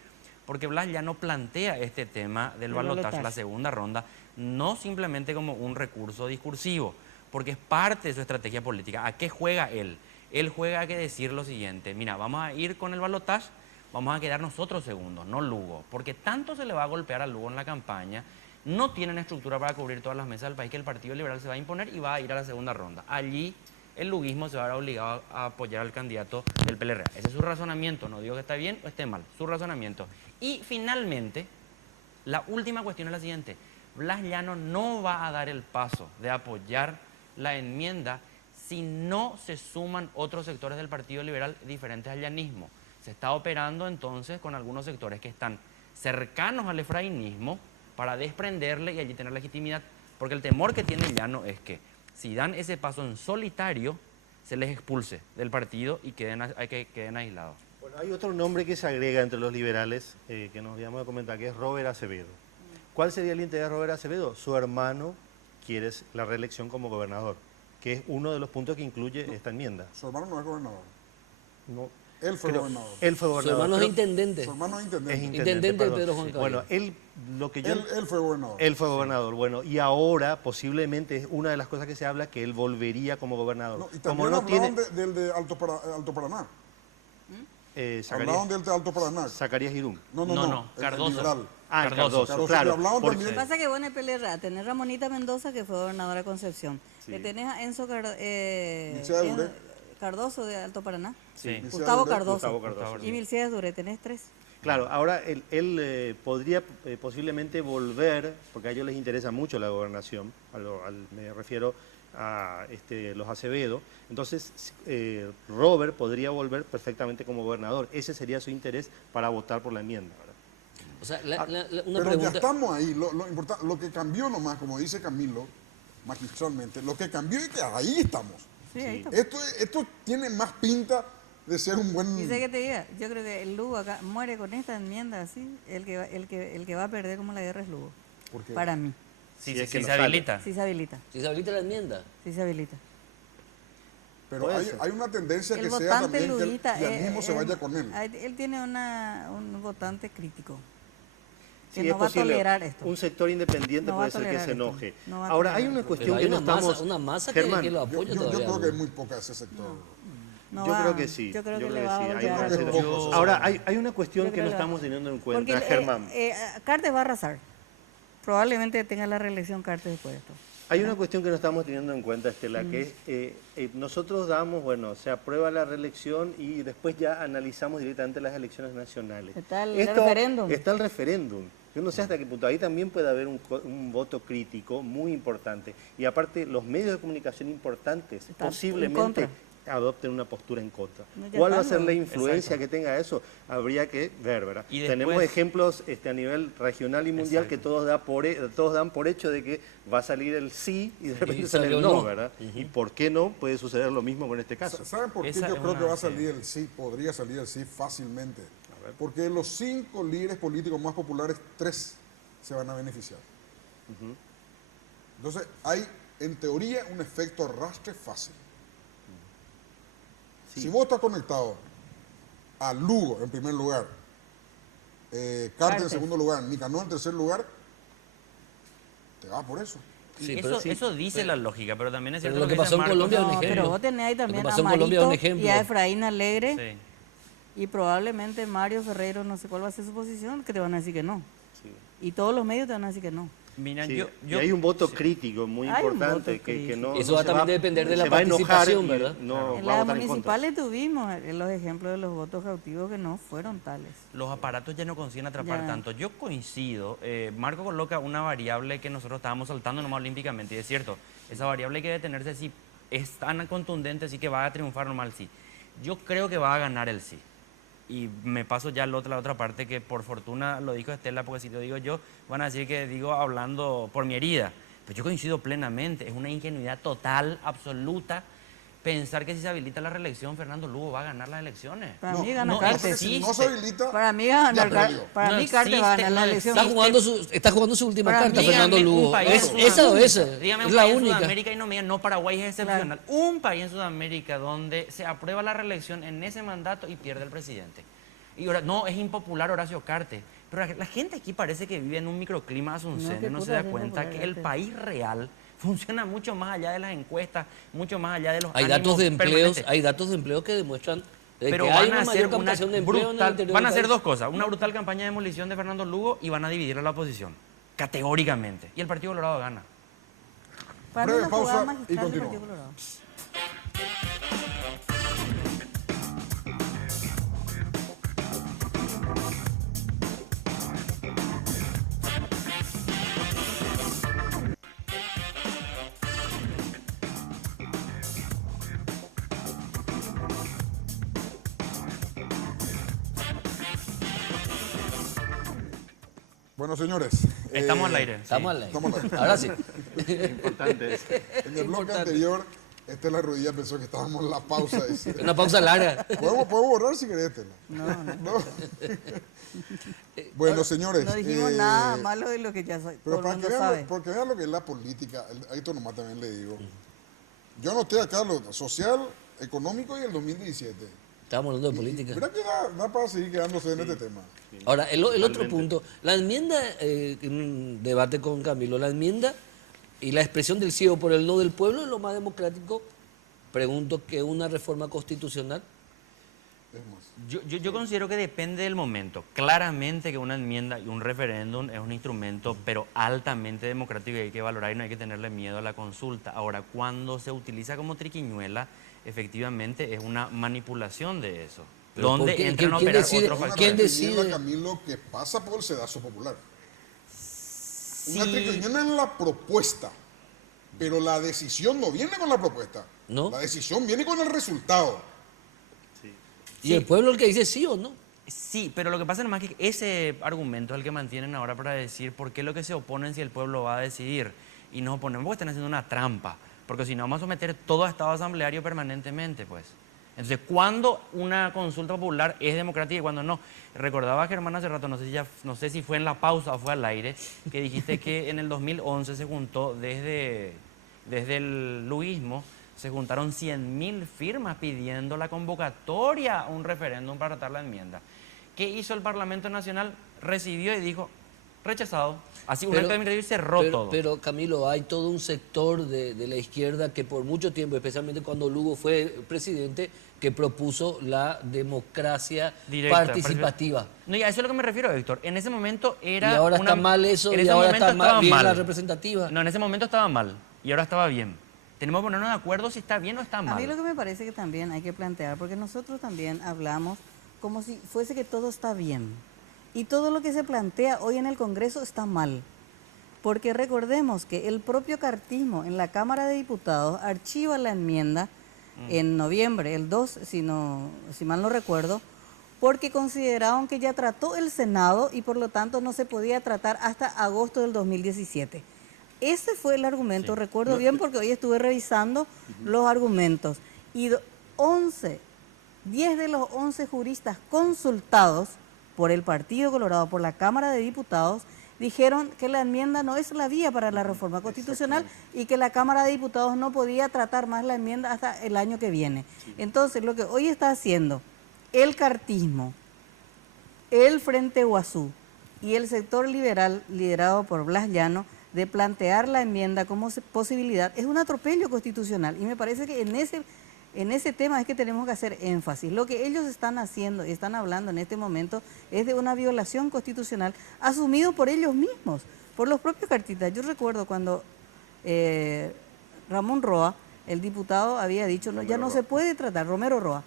Porque Blas ya no plantea este tema del balotaje, la segunda ronda, no simplemente como un recurso discursivo, porque es parte de su estrategia política. ¿A qué juega él? Él juega a que decir lo siguiente, mira, vamos a ir con el balotaje, vamos a quedar nosotros segundos, no Lugo, porque tanto se le va a golpear a Lugo en la campaña, no tienen estructura para cubrir todas las mesas del país, que el Partido Liberal se va a imponer y va a ir a la segunda ronda. Allí el luguismo se va a ver obligado a apoyar al candidato del PLRA. Ese es su razonamiento, no digo que está bien o esté mal, su razonamiento. Y finalmente, la última cuestión es la siguiente. Blas Llano no va a dar el paso de apoyar la enmienda si no se suman otros sectores del Partido Liberal diferentes al llanismo. Se está operando entonces con algunos sectores que están cercanos al efrainismo para desprenderle y allí tener legitimidad. Porque el temor que tiene Llano es que si dan ese paso en solitario, se les expulse del partido y queden aislados. Bueno, hay otro nombre que se agrega entre los liberales que nos íbamos a comentar, que es Robert Acevedo. ¿Cuál sería el interés de Robert Acevedo? Su hermano quiere la reelección como gobernador, que es uno de los puntos que incluye esta enmienda. su hermano no es gobernador. No, Él fue gobernador. Él fue Su gobernador. hermano es pero intendente. Su hermano es es intendente. Intendente perdón. Pedro Juan Cabello. Bueno, Él fue gobernador. Él fue gobernador, bueno, y ahora posiblemente es una de las cosas que se habla que él volvería como gobernador. No, y Como también no tiene hablaban del de Alto Paraná. Hablaban Zacarías, del de Alto Paraná. Zacarías Girum. No, el Cardoso. liberal. Ah, Cardoso. Cardoso, que claro. hablaban porque- también. Pasa que vos en el PLRA tenés Ramonita Mendoza, que fue gobernadora de Concepción. Sí. Que tenés a Enzo Mircea Duré. Cardoso de Alto Paraná. Sí. Mircea Gustavo Duré. Cardoso. Gustavo Cardoso, Y sí. Mircea Duré, tenés 3. Claro, ahora él podría posiblemente volver, porque a ellos les interesa mucho la gobernación, me refiero a los Acevedo, entonces Robert podría volver perfectamente como gobernador. Ese sería su interés para votar por la enmienda, ¿verdad? O sea, una Pero ya pregunta. estamos ahí. Lo que cambió nomás, como dice Camilo, magistralmente, lo que cambió es que ahí estamos. Sí, ahí está. Esto tiene más pinta de ser un buen... Dice que te diga, yo creo que el Lugo acá muere con esta enmienda así, el que va a perder como la guerra es Lugo. ¿Por qué? Para mí. Sí, Si es que sí, no se sale. habilita. Sí se habilita, Si se habilita la enmienda. sí se habilita. Pero Puede hay, ser. hay una tendencia El que sea votante también que el ludita, yanismo se vaya con él. él tiene un votante crítico. Que Sí, no es va a posible. tolerar esto. Un sector independiente No va a puede ser que tolerar se esto. enoje. No va a Ahora, tolerar hay una esto. cuestión Pero que hay no estamos... una masa Germán, que lo Yo, apoya yo todavía. creo que hay muy poca de ese sector. No yo va- creo que sí. Yo creo que yo le creo va a sí, hay golpear una a Muy cuestión. pocos, Ahora, hay una cuestión Yo que creo no que le va- estamos teniendo en Porque cuenta, Germán. Cartes va a arrasar. Probablemente tenga la reelección Cartes después de esto. Hay una cuestión que no estamos teniendo en cuenta, Estela, que es, nosotros damos, bueno, se aprueba la reelección y después ya analizamos directamente las elecciones nacionales. Está el referéndum. Está el referéndum. Yo no sé hasta qué punto. Ahí también puede haber un voto crítico muy importante. Y aparte, los medios de comunicación importantes Están en posiblemente contra. adopten una postura en contra. No, ya ¿Cuál va a están, ser la ¿no? influencia Exacto. que tenga eso? Habría que ver, ¿verdad? Y Tenemos después- ejemplos a nivel regional y mundial Exacto. que todos dan por hecho de que va a salir el sí y de repente sale salió el no, no. ¿verdad? ¿Y por qué no? Puede suceder lo mismo con este caso. ¿Saben por qué Esa yo es creo que una- va a salir el sí? Podría salir el sí fácilmente. Porque los 5 líderes políticos más populares, 3 se van a beneficiar. Entonces, hay en teoría un efecto arrastre fácil. Sí. Si vos estás conectado a Lugo en primer lugar, Cartes en segundo lugar, Nicanor en tercer lugar, te vas por eso. Sí, eso, pero sí, eso dice la lógica, pero también es pero cierto lo que dice pasó en Marcos. Colombia es un No, ejemplo. pero vos tenés ahí Lo que también pasó a en Colombia es un Marito ejemplo. y a Efraín Alegre Sí. y probablemente Mario Ferreiro, no sé cuál va a ser su posición, que te van a decir que no. Y todos los medios te van a decir que no. Mira, Sí, yo, y hay un voto crítico muy Hay un importante voto que crítico. no, Eso no va se también a depender de la se va a enojar participación, y ¿verdad? No, En va a las votar en contra. municipales tuvimos los ejemplos de los votos cautivos que no fueron tales. los aparatos ya no consiguen atrapar Ya. tanto. Yo coincido. Marco coloca una variable que nosotros estábamos saltando nomás olímpicamente, y es cierto, esa variable hay que detenerse si es tan contundente, sí que va a triunfar normal, sí. Yo creo que va a ganar el sí. Y me paso ya a la otra parte que por fortuna lo dijo Estela, porque si lo digo yo, van a decir que digo hablando por mi herida. Pero yo coincido plenamente, es una ingenuidad total, absoluta, pensar que si se habilita la reelección, Fernando Lugo va a ganar las elecciones. Para No, mí gana no Cartes. Si no se existe. habilita, Para mí va a ya ganar perdió. Para No mí Cartes va a ganar existe, la no elección. Está jugando su última Para carta, mí, Fernando Dígame Lugo. un país en Esa o esa. Dígame Es un la país en única. Sudamérica y no me digan, no, Paraguay es excepcional. Un país en Sudamérica donde se aprueba la reelección en ese mandato y pierde el presidente. Y ahora, no, es impopular Horacio Cartes. Pero la gente aquí parece que vive en un microclima asuncense, qué no se puta da es cuenta impopular, que el Cartes. país real funciona mucho más allá de las encuestas, mucho más allá de los Hay datos ánimos de empleos, permanentes. hay datos de empleo que demuestran Pero que hay van a una hacer mayor una captación de empleo en el brutal, interior van a del hacer país. dos cosas, una brutal campaña de demolición de Fernando Lugo y van a dividir a la oposición, categóricamente. Y el Partido Colorado gana. Para mí Breve una jugada pausa y magistral del continuamos. Partido Colorado. Bueno, señores. Estamos al aire. Estamos sí. al aire. Estamos al aire. Ahora sí. Importante es. En el bloque anterior, Estela Rodilla pensó que estábamos en la pausa. Dice. Una pausa larga. ¿Podemos borrar si querés, Estela? No. Bueno, señores. No dijimos nada malo de lo que ya todo Pero el para mundo que, vean sabe. porque vean lo que es la política, ahí esto nomás también le digo. Yo anoté acá lo social, económico y el 2017. Estamos hablando de política. Mira que da para seguir quedándose en este tema. Ahora, el otro Totalmente. punto, la enmienda, en un debate con Camilo, la enmienda y la expresión del sí o por el no del pueblo es lo más democrático, pregunto, que una reforma constitucional. Es más. Yo considero que depende del momento. Claramente que una enmienda y un referéndum es un instrumento, pero altamente democrático y hay que valorar y no hay que tenerle miedo a la consulta. Ahora, cuando se utiliza como triquiñuela, efectivamente es una manipulación de eso. Pero ¿por Donde qué? entran a ¿Quién operar decide? otros Una factores. ¿Quién decide? triquiñuela, Camilo, que pasa por el sedazo popular. Una Sí. triquiñuela en la propuesta, pero la decisión no viene con la propuesta. ¿No? La decisión viene con el resultado. Y el pueblo el que dice sí o no. Sí, pero lo que pasa nomás es que ese argumento es el que mantienen ahora para decir por qué lo que se oponen si el pueblo va a decidir. Y nos oponemos porque están haciendo una trampa. Porque si no, vamos a someter todo a estado asambleario permanentemente, pues. Entonces, ¿cuándo una consulta popular es democrática y cuándo no? Recordaba, Germán, hace rato, no sé si fue en la pausa o fue al aire, que dijiste que en el 2011 se juntó desde el luismo se juntaron 100.000 firmas pidiendo la convocatoria a un referéndum para tratar la enmienda. ¿Qué hizo el Parlamento Nacional? Recibió y dijo, rechazado. Así un acto administrativo y cerró todo. Pero Camilo, hay todo un sector de la izquierda que por mucho tiempo, especialmente cuando Lugo fue presidente, que propuso la democracia Directa, participativa. No, y a eso es a lo que me refiero, Héctor. En ese momento era... Y ahora está mal eso, en y ese ahora momento está estaba bien mal. la representativa. No, en ese momento estaba mal y ahora estaba bien. Tenemos que ponernos de acuerdo si está bien o está A mal. mí lo que me parece que también hay que plantear, porque nosotros también hablamos como si fuese que todo está bien. Y todo lo que se plantea hoy en el Congreso está mal. Porque recordemos que el propio cartismo en la Cámara de Diputados archiva la enmienda en noviembre, el 2, si mal no recuerdo, porque consideraron que ya trató el Senado y por lo tanto no se podía tratar hasta agosto del 2017. Ese fue el argumento, recuerdo bien porque hoy estuve revisando los argumentos. Y 10 de los 11 juristas consultados por el Partido Colorado, por la Cámara de Diputados, dijeron que la enmienda no es la vía para la reforma constitucional y que la Cámara de Diputados no podía tratar más la enmienda hasta el año que viene. Entonces, lo que hoy está haciendo el cartismo, el Frente Guazú y el sector liberal liderado por Blas Llano de plantear la enmienda como posibilidad es un atropello constitucional y me parece que en ese tema es que tenemos que hacer énfasis. Lo que ellos están haciendo y están hablando en este momento es de una violación constitucional asumido por ellos mismos, por los propios cartistas. Yo recuerdo cuando Ramón Roa, el diputado, había dicho, no, ya no se puede tratar, Romero Roa,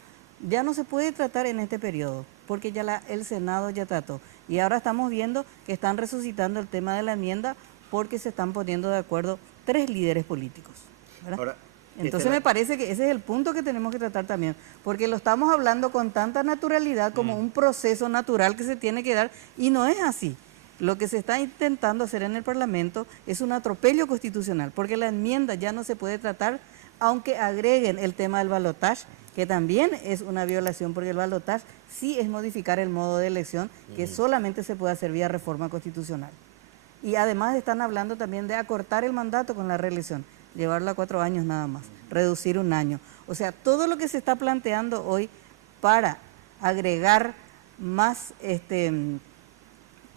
ya no se puede tratar en este periodo, porque ya el Senado ya trató. Y ahora estamos viendo que están resucitando el tema de la enmienda porque se están poniendo de acuerdo 3 líderes políticos, ¿verdad? Ahora, entonces me parece que ese es el punto que tenemos que tratar también, porque lo estamos hablando con tanta naturalidad como un proceso natural que se tiene que dar y no es así. Lo que se está intentando hacer en el Parlamento es un atropello constitucional, porque la enmienda ya no se puede tratar, aunque agreguen el tema del balotaje, que también es una violación, porque el balotaje sí es modificar el modo de elección, que solamente se puede hacer vía reforma constitucional. Y además están hablando también de acortar el mandato con la reelección, llevarlo a 4 años nada más, reducir 1 año. O sea, todo lo que se está planteando hoy para agregar más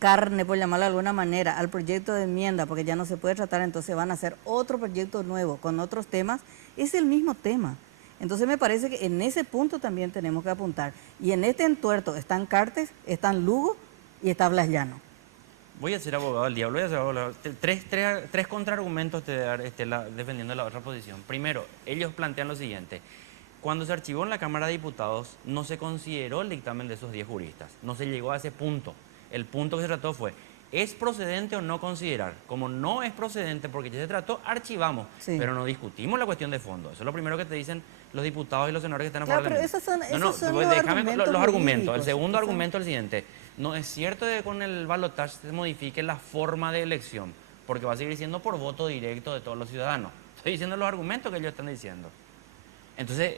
carne, por llamarlo de alguna manera, al proyecto de enmienda, porque ya no se puede tratar, entonces van a hacer otro proyecto nuevo con otros temas, es el mismo tema. Entonces me parece que en ese punto también tenemos que apuntar. Y en este entuerto están Cartes, están Lugo y está Blas Llano. Voy a ser abogado del diablo, voy a ser abogado. Tres contraargumentos te dar defendiendo la otra posición. Primero, ellos plantean lo siguiente. Cuando se archivó en la Cámara de Diputados, no se consideró el dictamen de esos 10 juristas. No se llegó a ese punto. El punto que se trató fue, ¿es procedente o no considerar? Como no es procedente porque ya se trató, archivamos. Sí. Pero no discutimos la cuestión de fondo. Eso es lo primero que te dicen los diputados y los senadores que están a Claro, favor de pero la enmienda. esos son pues los déjame argumentos los argumentos. El jurídicos. segundo argumento es el siguiente. No es cierto que con el balotaje se modifique la forma de elección, porque va a seguir siendo por voto directo de todos los ciudadanos. Estoy diciendo los argumentos que ellos están diciendo. Entonces,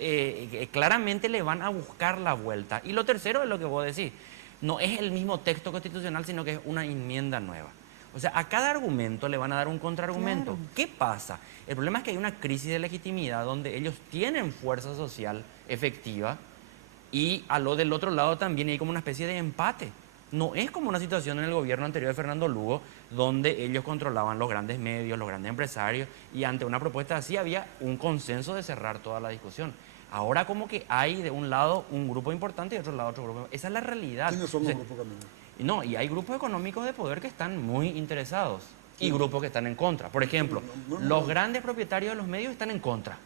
claramente le van a buscar la vuelta. Y lo tercero es lo que vos decís. No es el mismo texto constitucional, sino que es una enmienda nueva. O sea, a cada argumento le van a dar un contraargumento. Claro. ¿Qué pasa? El problema es que hay una crisis de legitimidad donde ellos tienen fuerza social efectiva y a lo del otro lado también hay como una especie de empate. No es como una situación en el gobierno anterior de Fernando Lugo, donde ellos controlaban los grandes medios, los grandes empresarios, y ante una propuesta así había un consenso de cerrar toda la discusión. Ahora como que hay de un lado un grupo importante y de otro lado otro grupo. Esa es la realidad. ¿Quiénes son los grupos, Camilo? No, y hay grupos económicos de poder que están muy interesados y grupos que están en contra. Por ejemplo, los grandes propietarios de los medios están en contra.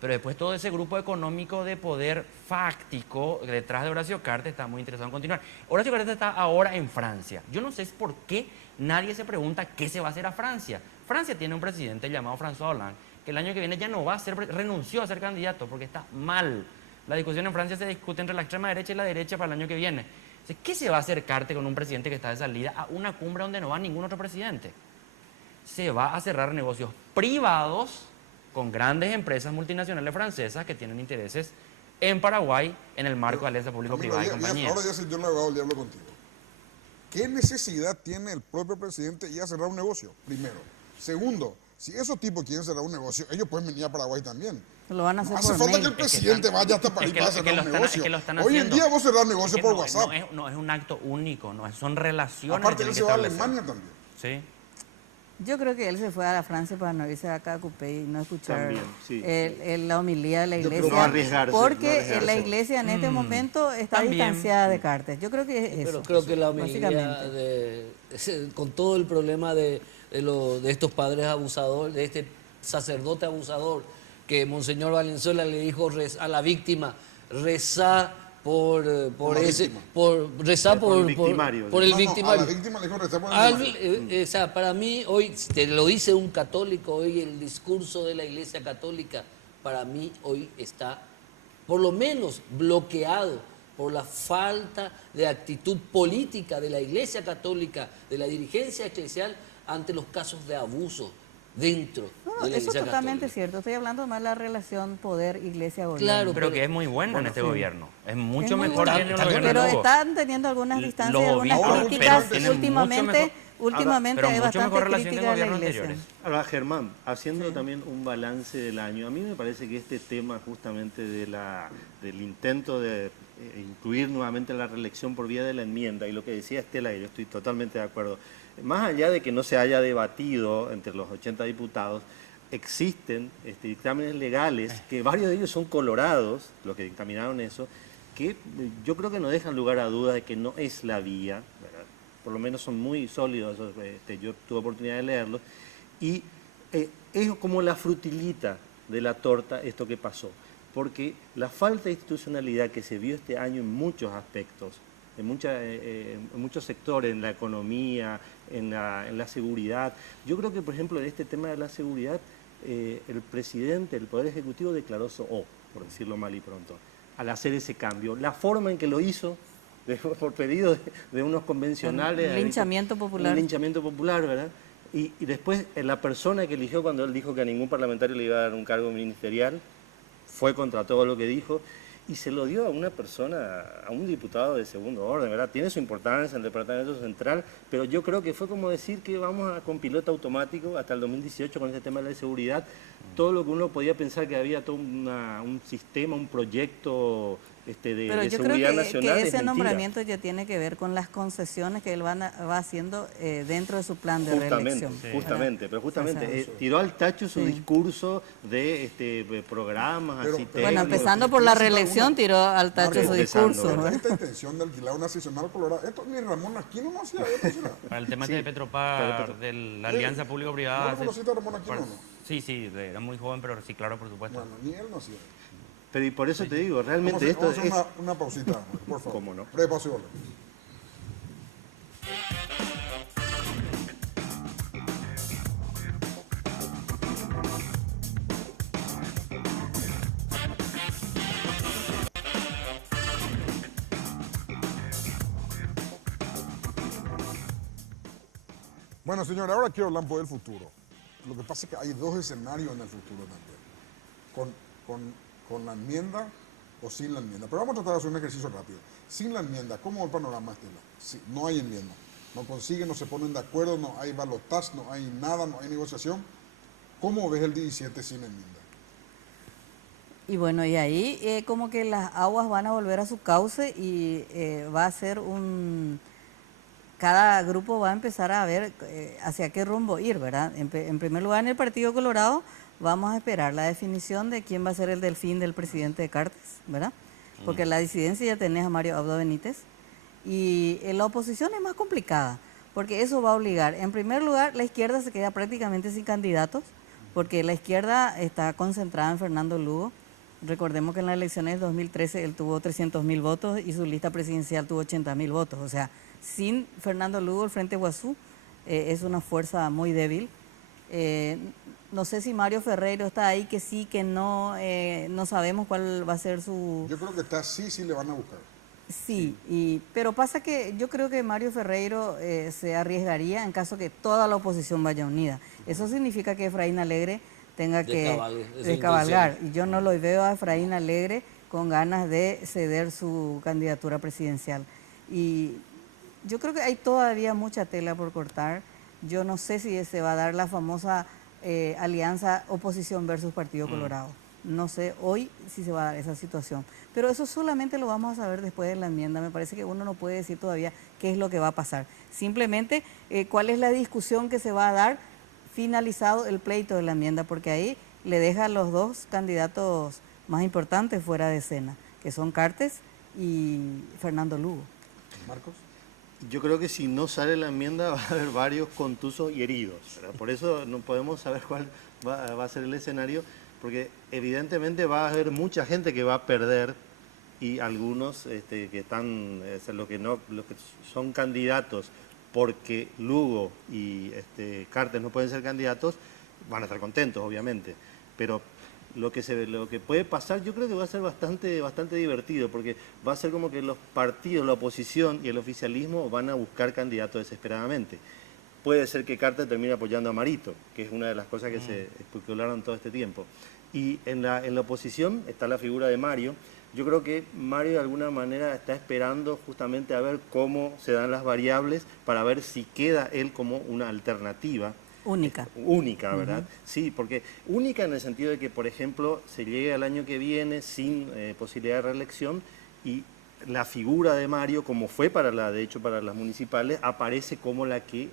Pero después todo ese grupo económico de poder fáctico detrás de Horacio Cartes está muy interesado en continuar. Horacio Cartes está ahora en Francia. Yo no sé por qué nadie se pregunta qué se va a hacer a Francia. Francia tiene un presidente llamado François Hollande, que el año que viene ya no va a ser, renunció a ser candidato porque está mal. La discusión en Francia se discute entre la extrema derecha y la derecha para el año que viene. Entonces, ¿qué se va a hacer Cartes con un presidente que está de salida a una cumbre donde no va ningún otro presidente? Se va a cerrar negocios privados con grandes empresas multinacionales francesas que tienen intereses en Paraguay en el marco de alianza público-privada y compañía. Ahora ya se dio el abogado del diablo contigo. ¿Qué necesidad tiene el propio presidente ya cerrar un negocio? Primero. Segundo, Si esos tipos quieren cerrar un negocio, ellos pueden venir a Paraguay también. Lo van a No hacer hace por falta mail. que el presidente vaya hasta París para cerrar un negocio. que lo están Hoy en haciendo. día vos cerrás negocio Es que por no, WhatsApp. no es un acto único, no, son relaciones. Aparte, que él tienen se que va a establecer. Alemania también. Sí. Yo creo que él se fue a la Francia para no irse acá a Coupé y no escuchar También, sí. la homilía de la Yo creo iglesia. no arriesgarse, no porque arriesgarse. la iglesia en este momento está También. distanciada de Cartes. Yo creo que es eso. Pero creo que la homilía, básicamente. con todo el problema de estos padres abusadores, de este sacerdote abusador, que Monseñor Valenzuela le dijo a la víctima, rezá por la ese, víctima. rezá Por el por victimario. el No, victimario. a la víctima le dijo rezar por el Al- victimario. o sea, para mí hoy, te lo dice un católico, hoy el discurso de la Iglesia Católica, para mí hoy está por lo menos bloqueado por la falta de actitud política de la Iglesia Católica, de la dirigencia eclesial ante los casos de abuso dentro No, de la eso Iglesia es totalmente Católica. cierto. Estoy hablando más de la relación poder-iglesia-gobierno. Claro, Pero que es muy bueno en este gobierno. Es mucho Es muy mejor bueno. que en el Está gobierno Pero de Hugo. están teniendo algunas Los distancias, algunas obispos, críticas. pero tienen Últimamente, mucho últimamente pero hay mucho bastante mejor relación que crítica de la gobiernos iglesia. anteriores. Ahora, Germán, haciendo también un balance del año, a mí me parece que este tema justamente del intento de incluir nuevamente la reelección por vía de la enmienda, y lo que decía Estela, y yo estoy totalmente de acuerdo, más allá de que no se haya debatido entre los 80 diputados, existen dictámenes legales, que varios de ellos son colorados, los que dictaminaron eso, que yo creo que no dejan lugar a dudas de que no es la vía, ¿verdad? Por lo menos son muy sólidos, yo tuve oportunidad de leerlos, y es como la frutilita de la torta esto que pasó, porque la falta de institucionalidad que se vio este año en muchos aspectos, en muchos sectores, en la economía, en la seguridad, yo creo que, por ejemplo, en este tema de la seguridad, el presidente, el Poder Ejecutivo declaró por decirlo mal y pronto, al hacer ese cambio. La forma en que lo hizo, por pedido de unos convencionales. Un linchamiento popular. Un linchamiento popular, ¿verdad? Y después la persona que eligió cuando él dijo que a ningún parlamentario le iba a dar un cargo ministerial, fue contra todo lo que dijo, y se lo dio a una persona, a un diputado de segundo orden, ¿verdad? Tiene su importancia en el Departamento Central, pero yo creo que fue como decir que vamos con piloto automático hasta el 2018 con este tema de la seguridad. Todo lo que uno podía pensar que había todo un sistema, un proyecto Pero de yo seguridad creo nacional. que es ese mentira. nombramiento ya tiene que ver con las concesiones que él va haciendo dentro de su plan de Justamente, reelección. justamente, pero justamente O sea, tiró al tacho su Sí. discurso de programas Pero- así pero- Bueno, técnicos. empezando por la Una- reelección, tiró al tacho su Empezando, discurso. ¿verdad? ¿verdad? Esta intención de alquilar una seccional colorada, esto ni Ramón Aquino no hacía, esto será. Para el tema Sí, de Petropar, de la alianza público-privada. ¿No lo conociste a Ramón Aquino o no? Sí, sí, era muy joven, pero sí, claro, por supuesto. Bueno, ni él no hacía. Pero y por eso te digo, Vamos a realmente hacer, esto vamos a hacer es... una pausita, por favor. ¿Cómo no? Breve pausa y volvemos. Bueno, señor, ahora quiero hablar un poco del futuro. Lo que pasa es que hay dos escenarios en el futuro también. Con la enmienda o sin la enmienda. Pero vamos a tratar de hacer un ejercicio rápido. Sin la enmienda, ¿cómo va el panorama, Estela? Sí, no hay enmienda. No consiguen, no se ponen de acuerdo, no hay balotaje, no hay nada, no hay negociación. ¿Cómo ves el 17 sin enmienda? Y bueno, y ahí como que las aguas van a volver a su cauce y va a ser cada grupo va a empezar a ver hacia qué rumbo ir, ¿verdad? En primer lugar, en el Partido Colorado vamos a esperar la definición de quién va a ser el delfín del presidente de Cartes, ¿verdad? Porque en la disidencia ya tenés a Mario Abdo Benítez y en la oposición es más complicada, porque eso va a obligar, en primer lugar, la izquierda se queda prácticamente sin candidatos, porque la izquierda está concentrada en Fernando Lugo. Recordemos que en las elecciones de 2013 él tuvo 300.000 votos y su lista presidencial tuvo 80.000 votos. O sea, sin Fernando Lugo, el Frente Guazú es una fuerza muy débil. No sé si Mario Ferreiro está ahí, que sí, que no, no sabemos cuál va a ser su... Yo creo que está sí le van a buscar. Sí, pero pasa que yo creo que Mario Ferreiro se arriesgaría en caso que toda la oposición vaya unida. Eso significa que Efraín Alegre tenga que Descabalgue, esa es la descabalgar. intención. Y yo no lo veo a Efraín Alegre con ganas de ceder su candidatura presidencial. Y yo creo que hay todavía mucha tela por cortar. Yo no sé si se va a dar la famosa alianza oposición versus Partido Colorado. No sé hoy si se va a dar esa situación, pero eso solamente lo vamos a saber después de la enmienda. Me parece que uno no puede decir todavía qué es lo que va a pasar. Simplemente cuál es la discusión que se va a dar finalizado el pleito de la enmienda, porque ahí le deja a los dos candidatos más importantes fuera de escena, que son Cartes y Fernando Lugo. Marcos. Yo creo que si no sale la enmienda va a haber varios contusos y heridos, ¿verdad? Por eso no podemos saber cuál va a ser el escenario, porque evidentemente va a haber mucha gente que va a perder y algunos que están, los que son candidatos porque Lugo y Cartes no pueden ser candidatos, van a estar contentos, obviamente. Pero lo que puede pasar, yo creo que va a ser bastante divertido, porque va a ser como que los partidos, la oposición y el oficialismo van a buscar candidatos desesperadamente. Puede ser que Cartes termine apoyando a Marito, que es una de las cosas que se especularon todo este tiempo. Y en la oposición está la figura de Mario. Yo creo que Mario de alguna manera está esperando justamente a ver cómo se dan las variables para ver si queda él como una alternativa. Única. Única, ¿verdad? Sí, porque única en el sentido de que, por ejemplo, se llegue al año que viene sin posibilidad de reelección y la figura de Mario, como fue de hecho para las municipales, aparece como la que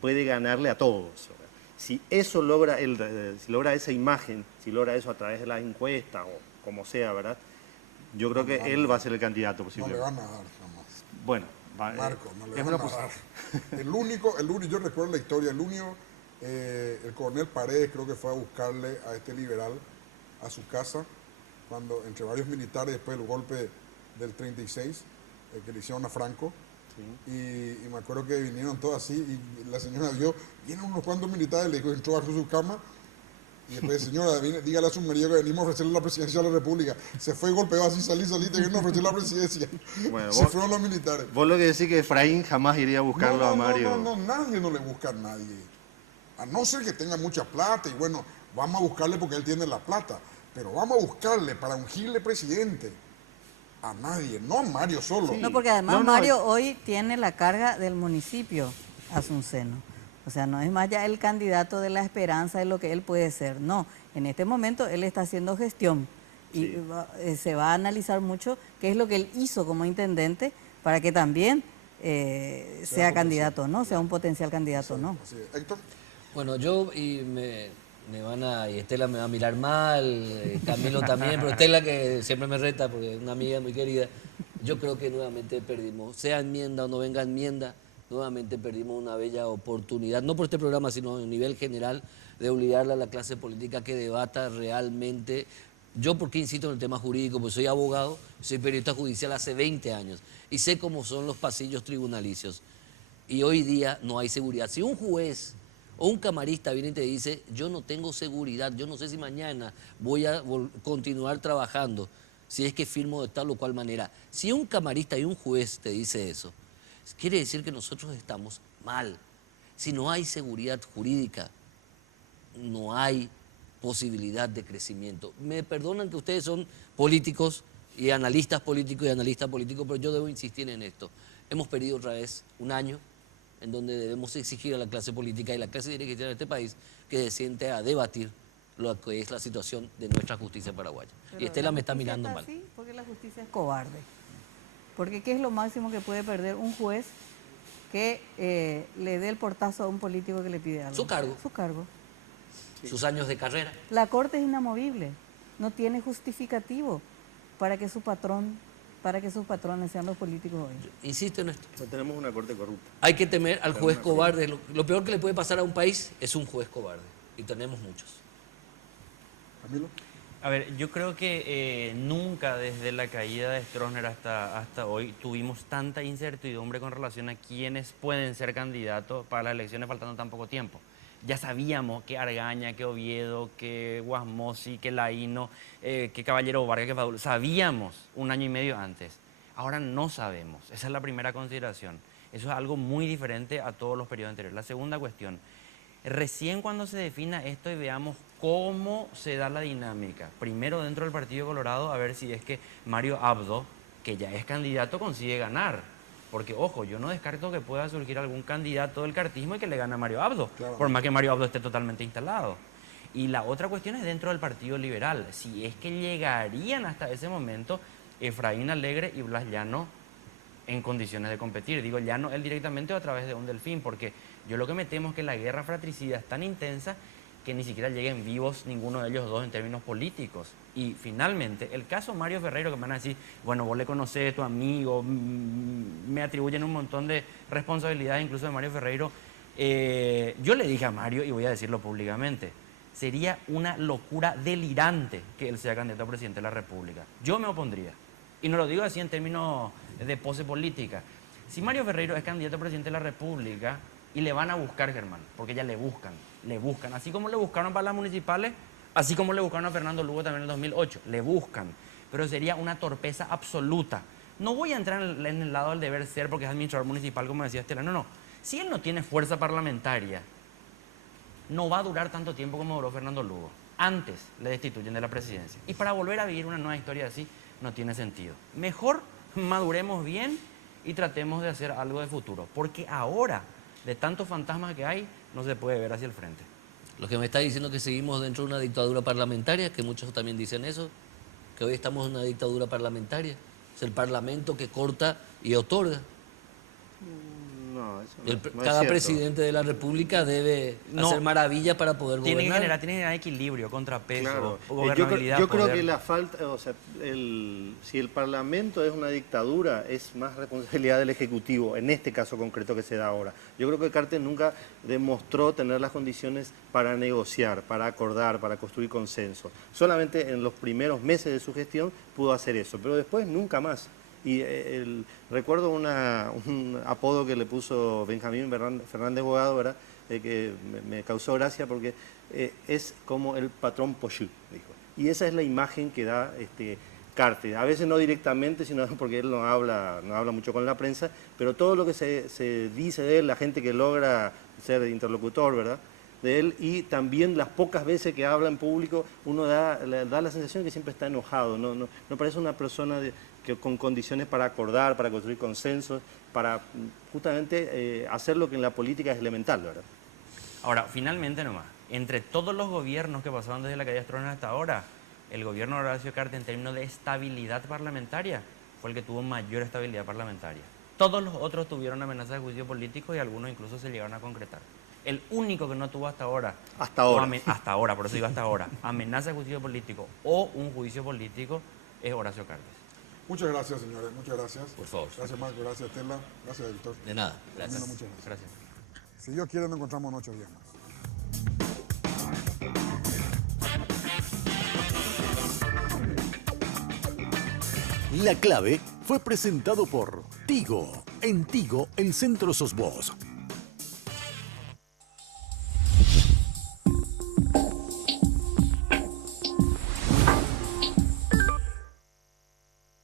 puede ganarle a todos, ¿verdad? Si eso logra, si logra esa imagen, si logra eso a través de las encuestas o como sea, ¿verdad? Yo creo que él va a ser el candidato posiblemente. No le van a dar jamás. Bueno, Marco, no le van a dar. El único, yo recuerdo la historia, el coronel Paredes creo que fue a buscarle a este liberal a su casa, cuando entre varios militares después del golpe del 36, que le hicieron a Franco, y me acuerdo que vinieron todos así, y la señora vio, vienen unos cuantos militares, le dijo, entró a su cama, y después, señora, dígale a su marido que venimos a ofrecerle la presidencia de la República. Se fue y golpeó así, saliste, que no ofreció la presidencia. Bueno, se fueron los militares. Vos lo que decís que Efraín jamás iría a buscarlo a Mario. No, nadie no le busca a nadie. A no ser que tenga mucha plata, y bueno, vamos a buscarle porque él tiene la plata. Pero vamos a buscarle para ungirle presidente. A nadie, no a Mario solo. No, porque además Mario hoy tiene la carga del municipio Asunceno. O sea, no es más ya el candidato de la esperanza de lo que él puede ser. No, en este momento él está haciendo gestión y se va a analizar mucho qué es lo que él hizo como intendente para que también sea candidato, ¿no? Sea un potencial candidato, ¿no? Así es. Héctor. Bueno, y Estela me va a mirar mal, Camilo también, pero Estela que siempre me reta porque es una amiga muy querida. Yo creo que nuevamente perdimos, sea enmienda o no venga enmienda, nuevamente perdimos una bella oportunidad, no por este programa, sino a nivel general, de obligarle a la clase política que debata realmente. Yo, porque insisto en el tema jurídico, pues soy abogado, soy periodista judicial hace 20 años y sé cómo son los pasillos tribunalicios. Y hoy día no hay seguridad. Si un juez o un camarista viene y te dice, yo no tengo seguridad, yo no sé si mañana voy a continuar trabajando, si es que firmo de tal o cual manera. Si un camarista y un juez te dice eso, quiere decir que nosotros estamos mal. Si no hay seguridad jurídica, no hay posibilidad de crecimiento. Me perdonan que ustedes son políticos y analistas políticos, pero yo debo insistir en esto. Hemos perdido otra vez un año en donde debemos exigir a la clase política y la clase dirigente de este país que se siente a debatir lo que es la situación de nuestra justicia paraguaya. Pero y Estela me está mirando mal. Sí, porque la justicia es cobarde. Porque ¿qué es lo máximo que puede perder un juez que le dé el portazo a un político que le pide algo? Su cargo. Su cargo. Sí. Sus años de carrera. La Corte es inamovible. No tiene justificativo para que sus patrones sean los políticos hoy. Insisto en esto. No tenemos una Corte corrupta. Hay que temer al juez cobarde. Lo peor que le puede pasar a un país es un juez cobarde. Y tenemos muchos. Camilo. A ver, yo creo que nunca desde la caída de Stroessner hasta hoy tuvimos tanta incertidumbre con relación a quiénes pueden ser candidatos para las elecciones faltando tan poco tiempo. Ya sabíamos que Argaña, que Oviedo, que Guasmosi, que Laíno, que Caballero Vargas, que Fadul, sabíamos un año y medio antes. Ahora no sabemos. Esa es la primera consideración. Eso es algo muy diferente a todos los periodos anteriores. La segunda cuestión, recién cuando se defina esto y veamos cómo se da la dinámica, primero dentro del Partido Colorado, a ver si es que Mario Abdo, que ya es candidato, consigue ganar. Porque, ojo, yo no descarto que pueda surgir algún candidato del cartismo y que le gane a Mario Abdo, Claro. por más que Mario Abdo esté totalmente instalado. Y la otra cuestión es dentro del Partido Liberal. Si es que llegarían hasta ese momento Efraín Alegre y Blas Llano en condiciones de competir. Digo, Llano él directamente o a través de un Delfín, porque yo lo que me temo es que la guerra fratricida es tan intensa que ni siquiera lleguen vivos ninguno de ellos dos en términos políticos. Y finalmente, el caso Mario Ferreiro, que me van a decir, bueno, vos le conocés, tu amigo, me atribuyen un montón de responsabilidades, incluso de Mario Ferreiro. Yo le dije a Mario, y voy a decirlo públicamente, sería una locura delirante que él sea candidato a presidente de la República. Yo me opondría. Y no lo digo así en términos de pose política. Si Mario Ferreiro es candidato a presidente de la República y le van a buscar, Germán, porque ya le buscan. Así como le buscaron para las municipales, así como le buscaron a Fernando Lugo también en el 2008, le buscan. Pero sería una torpeza absoluta. No voy a entrar en el lado del deber ser porque es administrador municipal, como decía Estela. No. Si él no tiene fuerza parlamentaria, no va a durar tanto tiempo como duró Fernando Lugo. Antes le destituyen de la presidencia. Y para volver a vivir una nueva historia así, no tiene sentido. Mejor maduremos bien y tratemos de hacer algo de futuro. Porque ahora, de tantos fantasmas que hay, no se puede ver hacia el frente. Lo que me está diciendo que seguimos dentro de una dictadura parlamentaria, que muchos también dicen eso, que hoy estamos en una dictadura parlamentaria. Es el Parlamento que corta y otorga. No, eso no, El- no es cada cierto. presidente de la República debe hacer maravillas para poder Tiene que gobernar. generar equilibrio, contrapeso, Claro. gobernabilidad, Yo creo poder. que la falta, o sea, si el Parlamento es una dictadura, es más responsabilidad del Ejecutivo, en este caso concreto que se da ahora. Yo creo que Cartes nunca demostró tener las condiciones para negociar, para acordar, para construir consenso. Solamente en los primeros meses de su gestión pudo hacer eso, pero después nunca más. Y recuerdo un apodo que le puso Benjamín Fernández Bogado, ¿verdad? Que me causó gracia porque es como el patrón Pochú, dijo. Y esa es la imagen que da Cartes. A veces no directamente, sino porque él no habla mucho con la prensa, pero todo lo que se dice de él, la gente que logra ser interlocutor, ¿verdad?, de él, y también las pocas veces que habla en público, uno da la sensación de que siempre está enojado. No parece una persona que con condiciones para acordar, para construir consensos, para justamente hacer lo que en la política es elemental, ¿verdad? Ahora, finalmente nomás, entre todos los gobiernos que pasaron desde la caída de Stroessner hasta ahora, el gobierno de Horacio Cartes en términos de estabilidad parlamentaria fue el que tuvo mayor estabilidad parlamentaria. Todos los otros tuvieron amenazas de juicio político y algunos incluso se llegaron a concretar. El único que no tuvo hasta ahora, hasta ahora, por eso digo hasta ahora, amenaza de juicio político o un juicio político es Horacio Cartes. Muchas gracias, señores. Muchas gracias. Por favor. Gracias, Marco. Gracias, Estela. Gracias, doctor. De nada. Gracias. Gracias. Muchas gracias. Gracias. Si Dios quiere, nos encontramos en 8 días más. La clave fue presentado por Tigo. En Tigo, el centro sos vos.